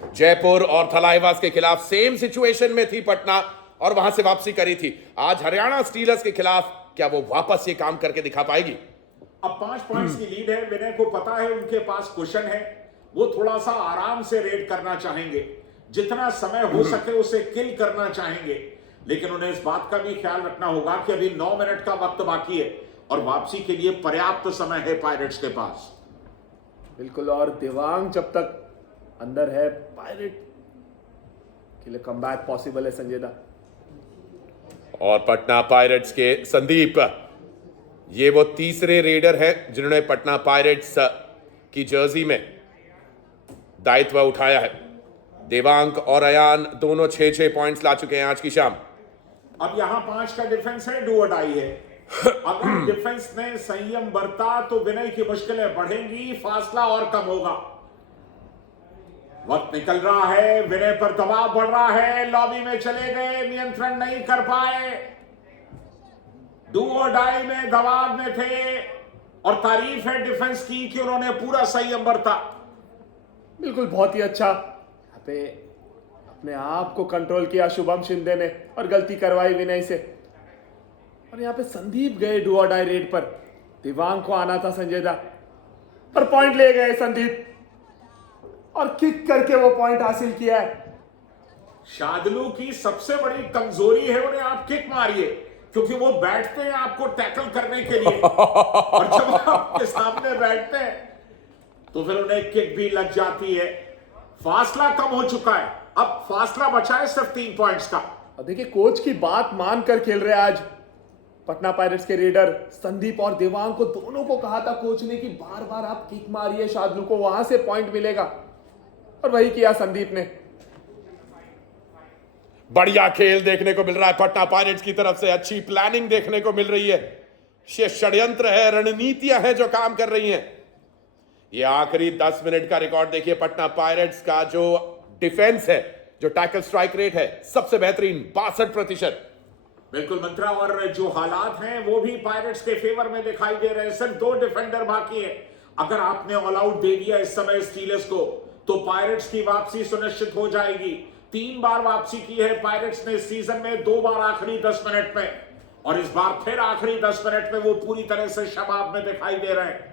जयपुर और थलाइवास के खिलाफ सेम सिचुएशन में थी पटना और वहां से वापसी करी थी। आज हरियाणा स्टीलर्स के खिलाफ क्या वो वापस ये काम करके दिखा पाएगी? अब 5 पॉइंट्स की लीड है। विनय को पता है उनके पास कुशन है, वो थोड़ा सा आराम से रेड करना चाहेंगे, जितना समय हो सके उसे किल करना चाहेंगे। लेकिन उन्हें इस बात का भी ख्याल रखना होगा कि अभी 9 मिनट का वक्त बाकी है और वापसी के लिए पर्याप्त समय है पायरेट्स के पास। बिल्कुल, और देवांग जब तक अंदर है, पायरेट के लिए कमबैक पॉसिबल है। संजय दा और पटना पायरेट्स के संदीप, ये वो तीसरे रेडर हैं जिन्होंने पटना पायरेट्स की जर्सी में दायित्व उठाया है। देवांग और अयान दोनों 6-6 पॉइंट्स ला चुके हैं आज की शाम। अब यहां 5 का डिफेंस है, डू और डाई है। अगर डिफेंस ने संयम बरता तो विनय की मुश्किलें बढ़ेंगी, फासला और कम होगा। वक्त निकल रहा है, विनय पर दबाव बढ़ रहा है, लॉबी में चले गए, नियंत्रण नहीं कर पाए। डू और डाई में दबाव में थे और तारीफ है डिफेंस की कि उन्होंने पूरा संयम बरता। बिल्कुल, बहुत ही अच्छा यहाँ पे अपने आप को कंट्रोल किया शुभम शिंदे ने और गलती करवाई विनय से। और यहाँ पे संदीप गए डू और डाई रेड पर, दिवांग को आना था संजय दा, पर पॉइंट ले गए संदीप और किक करके वो पॉइंट हासिल किया है। शादलू की सबसे बड़ी कमजोरी है उन्हें आप किक मारिए, क्योंकि वो बैठते हैं आपको टैकल करने के लिए और जब आपके सामने बैठते हैं तो फिर उन्हें किक भी लग जाती है। फासला कम हो चुका है, अब फासला बचा है सिर्फ 3 पॉइंट्स का। और देखिए, कोच की बात मानकर खेल रहे हैं आज पटना पायरेट्स के रेडर। संदीप और देवांग को दोनों को कहा था कोच ने कि बार बार आप किक मारिए शादलू को, वहां से पॉइंट मिलेगा, और वही किया संदीप ने। बढ़िया खेल देखने को मिल रहा है पटना पायरेट्स की तरफ से, अच्छी प्लानिंग देखने को मिल रही है। ये षड्यंत्र है, रणनीतियां हैं जो काम कर रही हैं। ये आखिरी 10 मिनट का रिकॉर्ड देखिए पटना पायरेट्स का, जो डिफेंस है, जो टैकल स्ट्राइक रेट है, सबसे बेहतरीन 62%। बिल्कुल मंत्रा, और जो हालात हैं वो भी पायरेट्स के फेवर में दिखाई दे रहे हैं। सिर्फ 2 डिफेंडर बाकी है। अगर आपने ऑल आउट दे दिया इस समय स्टीलर्स को तो पायरेट्स की वापसी सुनिश्चित हो जाएगी। 3 बार वापसी की है पायरेट्स ने इस सीजन में, 2 बार आखिरी 10 मिनट में, और इस बार फिर आखिरी 10 मिनट में वो पूरी तरह से शबाब में दिखाई दे रहे हैं।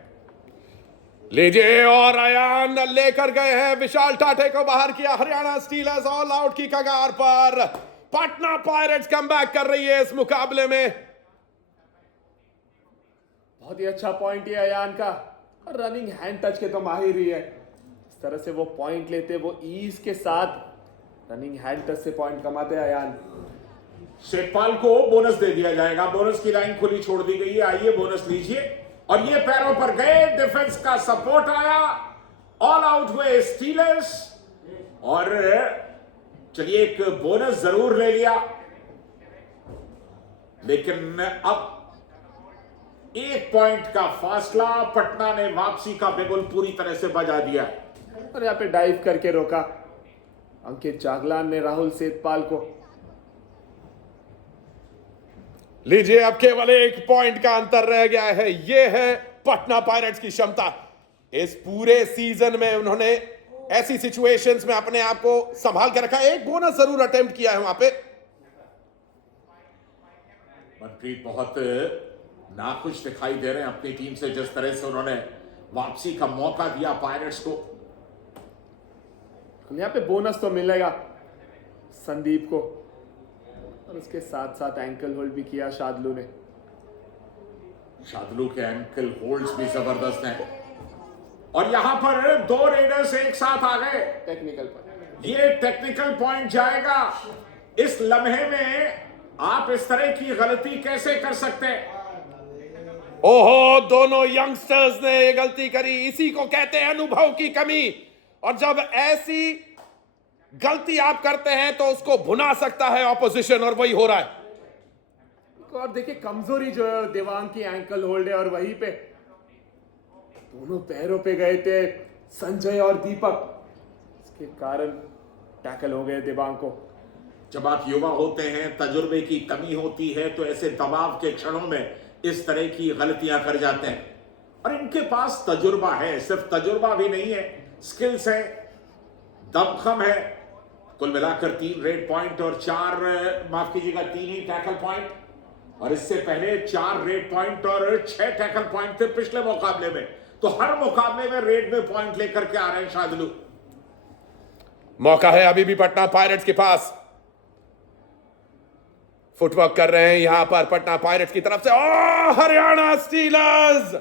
लीजिए, और अयान लेकर गए हैं विशाल टाटे को बाहर किया। हरियाणा स्टीलर्स ऑल आउट की कगार पर, पटना पायरेट्स कमबैक कर रही है इस मुकाबले में। बहुत ही अच्छा पॉइंट है अयान का, और रनिंग हैंड टच के तो माहिर ही है। इस तरह से वो पॉइंट लेते, वो ईज के साथ रनिंग हैंड टच से पॉइंट कमाते अयान। सेठपाल को बोनस दे दिया जाएगा, बोनस की लाइन खुली छोड़ दी गई है, आइए बोनस लीजिए। और ये पैरों पर गए, डिफेंस का सपोर्ट आया, ऑल आउट हुए स्टीलर्स, और चलिए एक बोनस जरूर ले लिया। लेकिन अब 1 पॉइंट का फासला, पटना ने वापसी का बिगुल पूरी तरह से बजा दिया। और यहाँ पे डाइव करके रोका अंकित जागलान ने राहुल सेतपाल को। लीजिए, अब केवल 1 पॉइंट का अंतर रह गया है। यह है पटना पायरेट्स की क्षमता। इस पूरे सीजन में उन्होंने ऐसी सिचुएशंस में अपने आप को संभाल के रखा। एक बोनस जरूर अटेम्प्ट किया है वहां पे, मनप्रीत बहुत नाखुश दिखाई दे रहे हैं अपनी टीम से, जिस तरह से उन्होंने वापसी का मौका दिया पायरेट्स को। यहाँ पे बोनस तो मिलेगा संदीप को, और उसके साथ साथ एंकल होल्ड भी किया शादलू ने। शादलू के एंकल होल्ड्स भी जबरदस्त हैं। और यहां पर दो रेडर्स एक साथ आ गए। टेक्निकल पॉइंट, ये टेक्निकल पॉइंट जाएगा। इस लम्हे में आप इस तरह की गलती कैसे कर सकते हैं? ओहो, दोनों यंगस्टर्स ने ये गलती करी। इसी को कहते हैं अनुभव की कमी। और जब ऐसी गलती आप करते हैं तो उसको भुना सकता है ऑपोजिशन, और वही हो रहा है। और देखिए कमजोरी जो है देवांग की एंकल होल्ड है, और वहीं पे दोनों पैरों पे गए थे संजय और दीपक, इसके कारण टैकल हो गए देवांग को। जब आप युवा होते हैं, तजुर्बे की कमी होती है, तो ऐसे दबाव के क्षणों में इस तरह की गलतियां कर जाते हैं। और इनके पास तजुर्बा है, सिर्फ तजुर्बा भी नहीं है, स्किल्स है, दमखम है। कुल मिलाकर 3 रेड पॉइंट और 4 माफ कीजिएगा 3 ही टैकल पॉइंट, और इससे पहले 4 रेड पॉइंट और 6 टैकल पॉइंट थे पिछले मुकाबले में। तो हर मुकाबले में रेड में पॉइंट लेकर के आ रहे हैं शादलू। मौका है अभी भी पटना पायरेट्स के पास। फुटवर्क कर रहे हैं यहां पर पटना पायरेट्स की तरफ से। हरियाणा स्टीलर्स,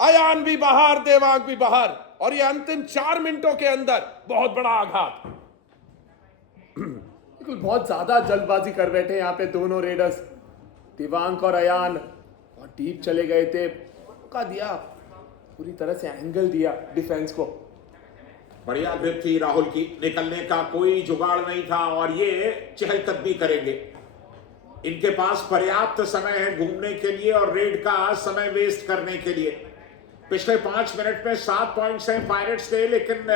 अयान भी बाहर, देवांग भी बाहर, और ये अंतिम 4 मिनटों के अंदर बहुत बड़ा आघात। बिल्कुल बहुत ज्यादा जल्दबाजी कर बैठे यहाँ पे दोनों रेडर्स, दिवांग और अयान, और डीप चले गए थे। मौका दिया, पूरी तरह से एंगल दिया डिफेंस को। बढ़िया ग्रिप थी राहुल की, निकलने का कोई जुगाड़ नहीं था, और ये चहलकदमी करेंगे। इनके पास पर्याप्त समय है घूमने के लिए और रेड का समय वेस्ट करने के लिए। पिछले 5 मिनट में 7 पॉइंट्स हैं पायरेट्स के, लेकिन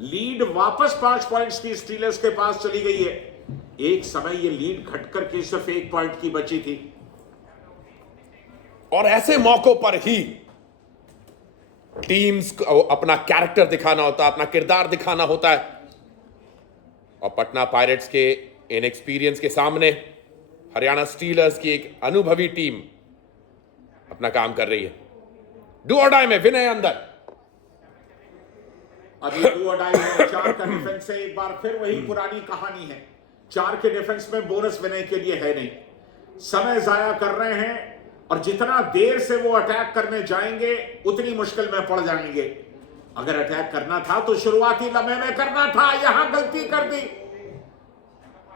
लीड वापस 5 पॉइंट्स की स्टीलर्स के पास चली गई है। एक समय ये लीड घटकर के सिर्फ 1 पॉइंट की बची थी। और ऐसे मौकों पर ही टीम्स को अपना कैरेक्टर दिखाना होता है, अपना किरदार दिखाना होता है। और पटना पायरेट्स के इनएक्सपीरियंस के सामने हरियाणा स्टीलर्स की एक अनुभवी टीम अपना काम कर रही है। डू और डाई में विनय अंदर। अभी डू और डाई में 4 का डिफेंस से एक बार फिर वही पुरानी कहानी है। 4 के डिफेंस में बोनस विनय के लिए है नहीं। समय जाया कर रहे हैं, और जितना देर से वो अटैक करने जाएंगे उतनी मुश्किल में पड़ जाएंगे। अगर अटैक करना था तो शुरुआती लम्हे में करना था, यहां गलती कर दी।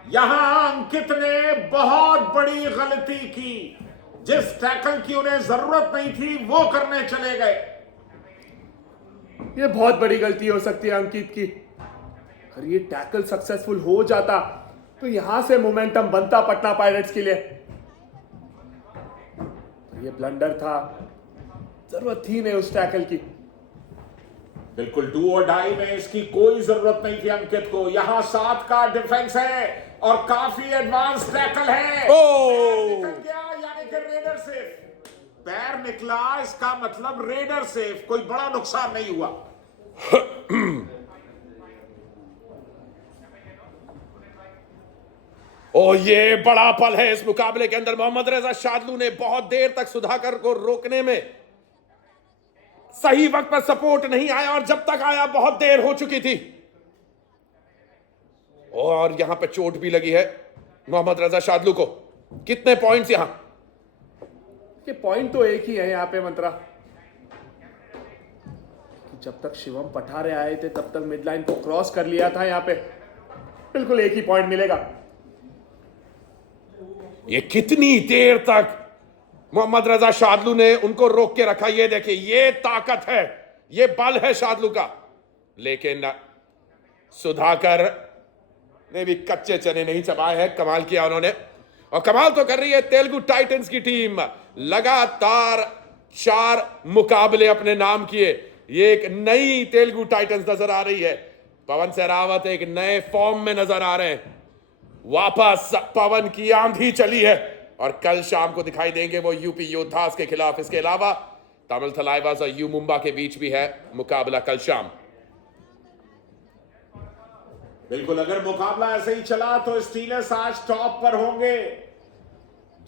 यहां अंकित ने बहुत बड़ी गलती की। जिस टैकल की उन्हें जरूरत नहीं थी वो करने चले गए। ये बहुत बड़ी गलती हो सकती है अंकित की। अगर ये टैकल सक्सेसफुल हो जाता तो यहां से मोमेंटम बनता पटना पायरेट्स के लिए। ये ब्लंडर था, जरूरत थी नहीं उस टैकल की। बिल्कुल डू और डाई में इसकी कोई जरूरत नहीं थी अंकित को। यहां 7 का डिफेंस है और काफी एडवांस टैकल है। निकल गया, यानी कि रेडर सेफ। पैर निकला, इसका मतलब रेडर सेफ, कोई बड़ा नुकसान नहीं हुआ। ओ ये बड़ा पल है इस मुकाबले के अंदर। मोहम्मद रजा शादलू ने बहुत देर तक सुधाकर को रोकने में सही वक्त पर सपोर्ट नहीं आया, और जब तक आया बहुत देर हो चुकी थी। और यहां पे चोट भी लगी है मोहम्मद रजा शादलू को। कितने पॉइंट्स यहां? कि पॉइंट तो एक ही है यहाँ पे मंत्रा, कि जब तक शिवम पठारे आए थे तब तक मिड लाइन को क्रॉस कर लिया था। यहाँ पे बिल्कुल एक ही पॉइंट मिलेगा। ये कितनी देर तक मोहम्मद रजा शादलू ने उनको रोक के रखा। ये देखिए, ये ताकत है, ये बल है शादलू का। लेकिन सुधाकर ने भी कच्चे चने नहीं चबाए हैं। कमाल किया उन्होंने, और कमाल तो कर रही है तेलुगु टाइटंस की टीम। लगातार 4 मुकाबले अपने नाम किए। ये एक नई तेलुगु टाइटंस नजर आ रही है। पवन सहरावत एक नए फॉर्म में नजर आ रहे हैं। वापस पवन की आंधी चली है, और कल शाम को दिखाई देंगे वो यूपी योद्धास के खिलाफ। इसके अलावा तमिल थलाइवास और यू मुंबा के बीच भी है मुकाबला कल शाम। बिल्कुल, अगर मुकाबला ऐसे ही चला तो स्टीलर्स आज टॉप पर होंगे।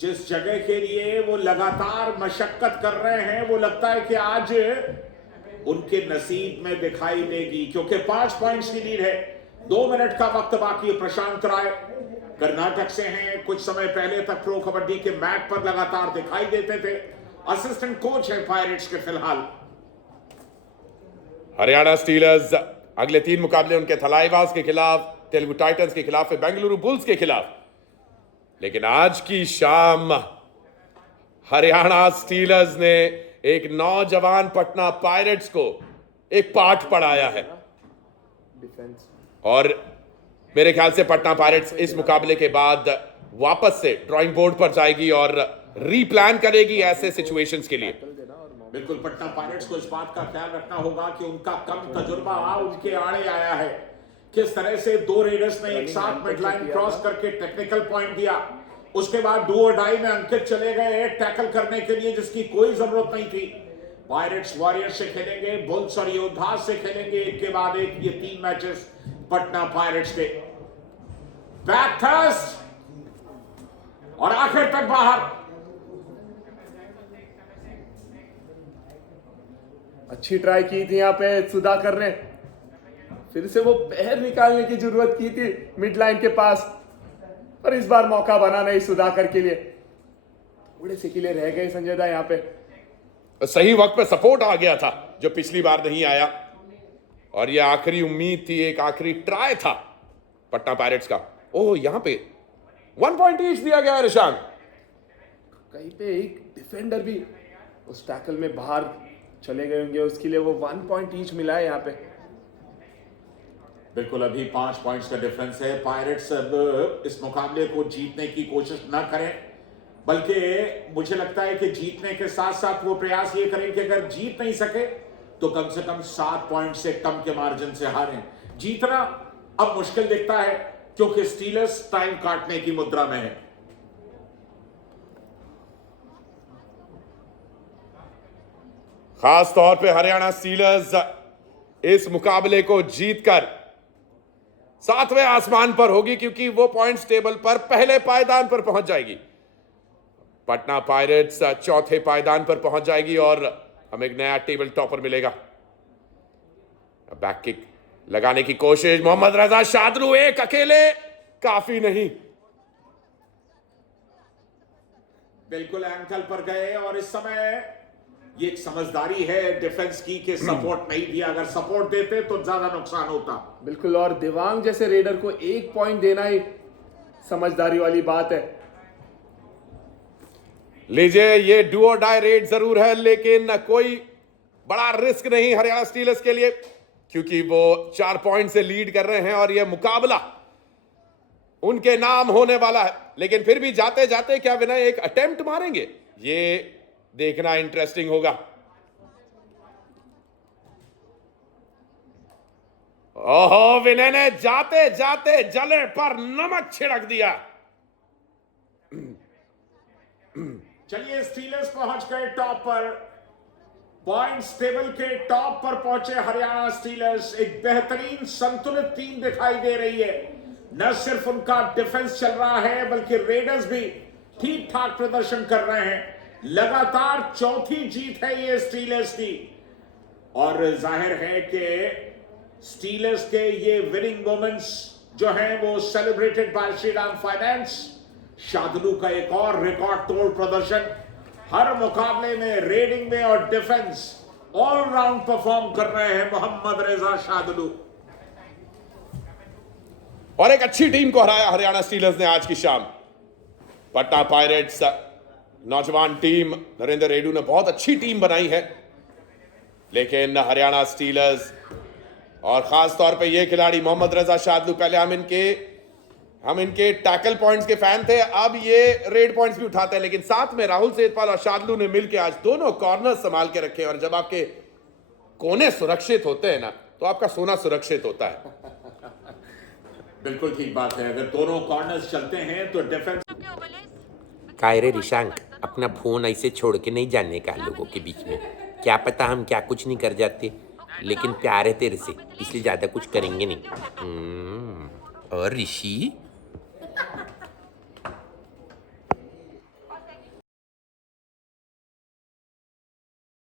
जिस जगह के लिए वो लगातार मशक्कत कर रहे हैं, वो लगता है कि आज उनके नसीब में दिखाई देगी, क्योंकि 5 पॉइंट्स की लीड है। 2 मिनट का वक्त बाकी है। प्रशांत राय कर्नाटक से हैं, कुछ समय पहले तक प्रो कबड्डी के मैट पर लगातार दिखाई देते थे। असिस्टेंट कोच है पायरेट्स के फिलहाल। हरियाणा स्टीलर्स अगले 3 मुकाबले उनके थलाइवास के खिलाफ, तेलुगु टाइटंस के खिलाफ, फिर बेंगलुरु बुल्स के खिलाफ। लेकिन आज की शाम हरियाणा स्टीलर्स ने एक नौजवान पटना पायरेट्स को एक पाठ पढ़ाया है डिफेंस। और मेरे ख्याल से पटना पायरेट्स इस मुकाबले के बाद वापस से ड्राइंग बोर्ड पर जाएगी और रीप्लान करेगी ऐसे सिचुएशंस के लिए। बिल्कुल, पटना पायरेट्स को इस बात का ख्याल रखना होगा कि उनका कम तजुर्बा उनके आड़े आया है। किस तरह से 2 रेडर्स ने एक साथ मिड लाइन क्रॉस करके टेक्निकल पॉइंट दिया, उसके बाद डू और डाई में अंकित चले गए टैकल करने के लिए, जिसकी कोई जरूरत नहीं थी। पायरेट्स वॉरियर्स से खेलेंगे, बुल्स और योद्धा से खेलेंगे, एक के बाद एक ये 3 मैचेस पटना पायरेट्स के। बैथर्स और आखिर तक बाहर। अच्छी ट्राई की थी यहाँ पे सुधाकर ने, फिर से वो पैर निकालने की जरूरत की थी मिड लाइन के पास, पर इस बार मौका बना नहीं सुधाकर के लिए। थोड़े से के लिए रह गए संजय दा यहाँ पे। सही वक्त पे सपोर्ट आ गया था जो पिछली बार नहीं आया, और ये आखिरी उम्मीद थी, एक आखिरी ट्राई था पटना पायरेट्स का। ओह, यहां पे 1 पॉइंट ईच दिया गया है निशान। कहीं पे एक डिफेंडर भी उस टैकल में बाहर चले गए होंगे, उसके लिए वो 1 पॉइंट ईच मिला है यहाँ पे। बिल्कुल, अभी 5 पॉइंट्स का डिफरेंस है। पायरेट्स अब इस मुकाबले को जीतने की कोशिश ना करें, बल्कि मुझे लगता है कि जीतने के साथ साथ वो प्रयास ये करें कि अगर जीत नहीं सके तो कम से कम 7 पॉइंट से कम के मार्जिन से हारें। जीतना अब मुश्किल दिखता है क्योंकि स्टीलर्स टाइम काटने की मुद्रा में है। खास तौर पे हरियाणा स्टीलर्स इस मुकाबले को जीतकर 7वें आसमान पर होगी, क्योंकि वो पॉइंट्स टेबल पर पहले पायदान पर पहुंच जाएगी। पटना पायरेट्स 4थे पायदान पर पहुंच जाएगी और हमें एक नया टेबल टॉपर मिलेगा। बैक किक लगाने की कोशिश, मोहम्मद रजा शादलू एक अकेले काफी नहीं। बिल्कुल एंकल पर गए, और इस समय ये एक समझदारी है डिफेंस की कि सपोर्ट नहीं दिया। अगर सपोर्ट देते तो ज्यादा नुकसान होता। बिल्कुल, और दिवांग जैसे रेडर को 1 पॉइंट देना ही समझदारी वाली बात है। लीजिए, ये डू और डाई रेड जरूर है, लेकिन कोई बड़ा रिस्क नहीं हरियाणा स्टीलर्स के लिए, क्योंकि वो 4 पॉइंट से लीड कर रहे हैं और यह मुकाबला उनके नाम होने वाला है। लेकिन फिर भी जाते जाते क्या विनय एक अटेम्प्ट मारेंगे, ये देखना इंटरेस्टिंग होगा। ओहो, विनय ने जाते जाते जले पर नमक छिड़क दिया। चलिए, स्टीलर्स पहुंच गए टॉप पर। पॉइंट्स टेबल के टॉप पर पहुंचे हरियाणा स्टीलर्स। एक बेहतरीन संतुलित टीम दिखाई दे रही है। न सिर्फ उनका डिफेंस चल रहा है, बल्कि रेडर्स भी ठीक ठाक प्रदर्शन कर रहे हैं। लगातार 4थी जीत है ये स्टीलर्स की, और जाहिर है कि स्टीलर्स के ये विनिंग मोमेंट्स जो हैं वो celebrated by Shriram finance. Shadloo का एक और रिकॉर्ड तोड़ प्रदर्शन। हर मुकाबले में, रेडिंग में और डिफेंस ऑलराउंड परफॉर्म कर रहे हैं मोहम्मद रेजा शादलू। और एक अच्छी टीम को हराया हरियाणा स्टीलर्स ने आज की शाम। पटना पायरेट्स नौजवान टीम, नरेंद्र रेड्डू ने बहुत अच्छी टीम बनाई है, लेकिन हरियाणा स्टीलर्स और खास तौर पे ये खिलाड़ी मोहम्मद रजा शादलू, पहले हम इनके टैकल पॉइंट्स के फैन थे, अब ये रेड पॉइंट्स भी उठाते हैं, लेकिन साथ में राहुल सेठपाल और शादलू ने मिलकर आज दोनों कॉर्नर संभाल के रखे। और जब आपके कोने सुरक्षित होते हैं ना, तो आपका सोना सुरक्षित होता है। बिल्कुल ठीक बात है। अगर दोनों कॉर्नर्स चलते हैं तो डिफेंस। काय रे रिशांक, अपना फोन ऐसे छोड़ के नहीं जाने का लोगों के बीच में। क्या पता हम क्या कुछ नहीं कर जाते। लेकिन प्यार है तेरे से इसलिए ज्यादा कुछ करेंगे नहीं और ऋषि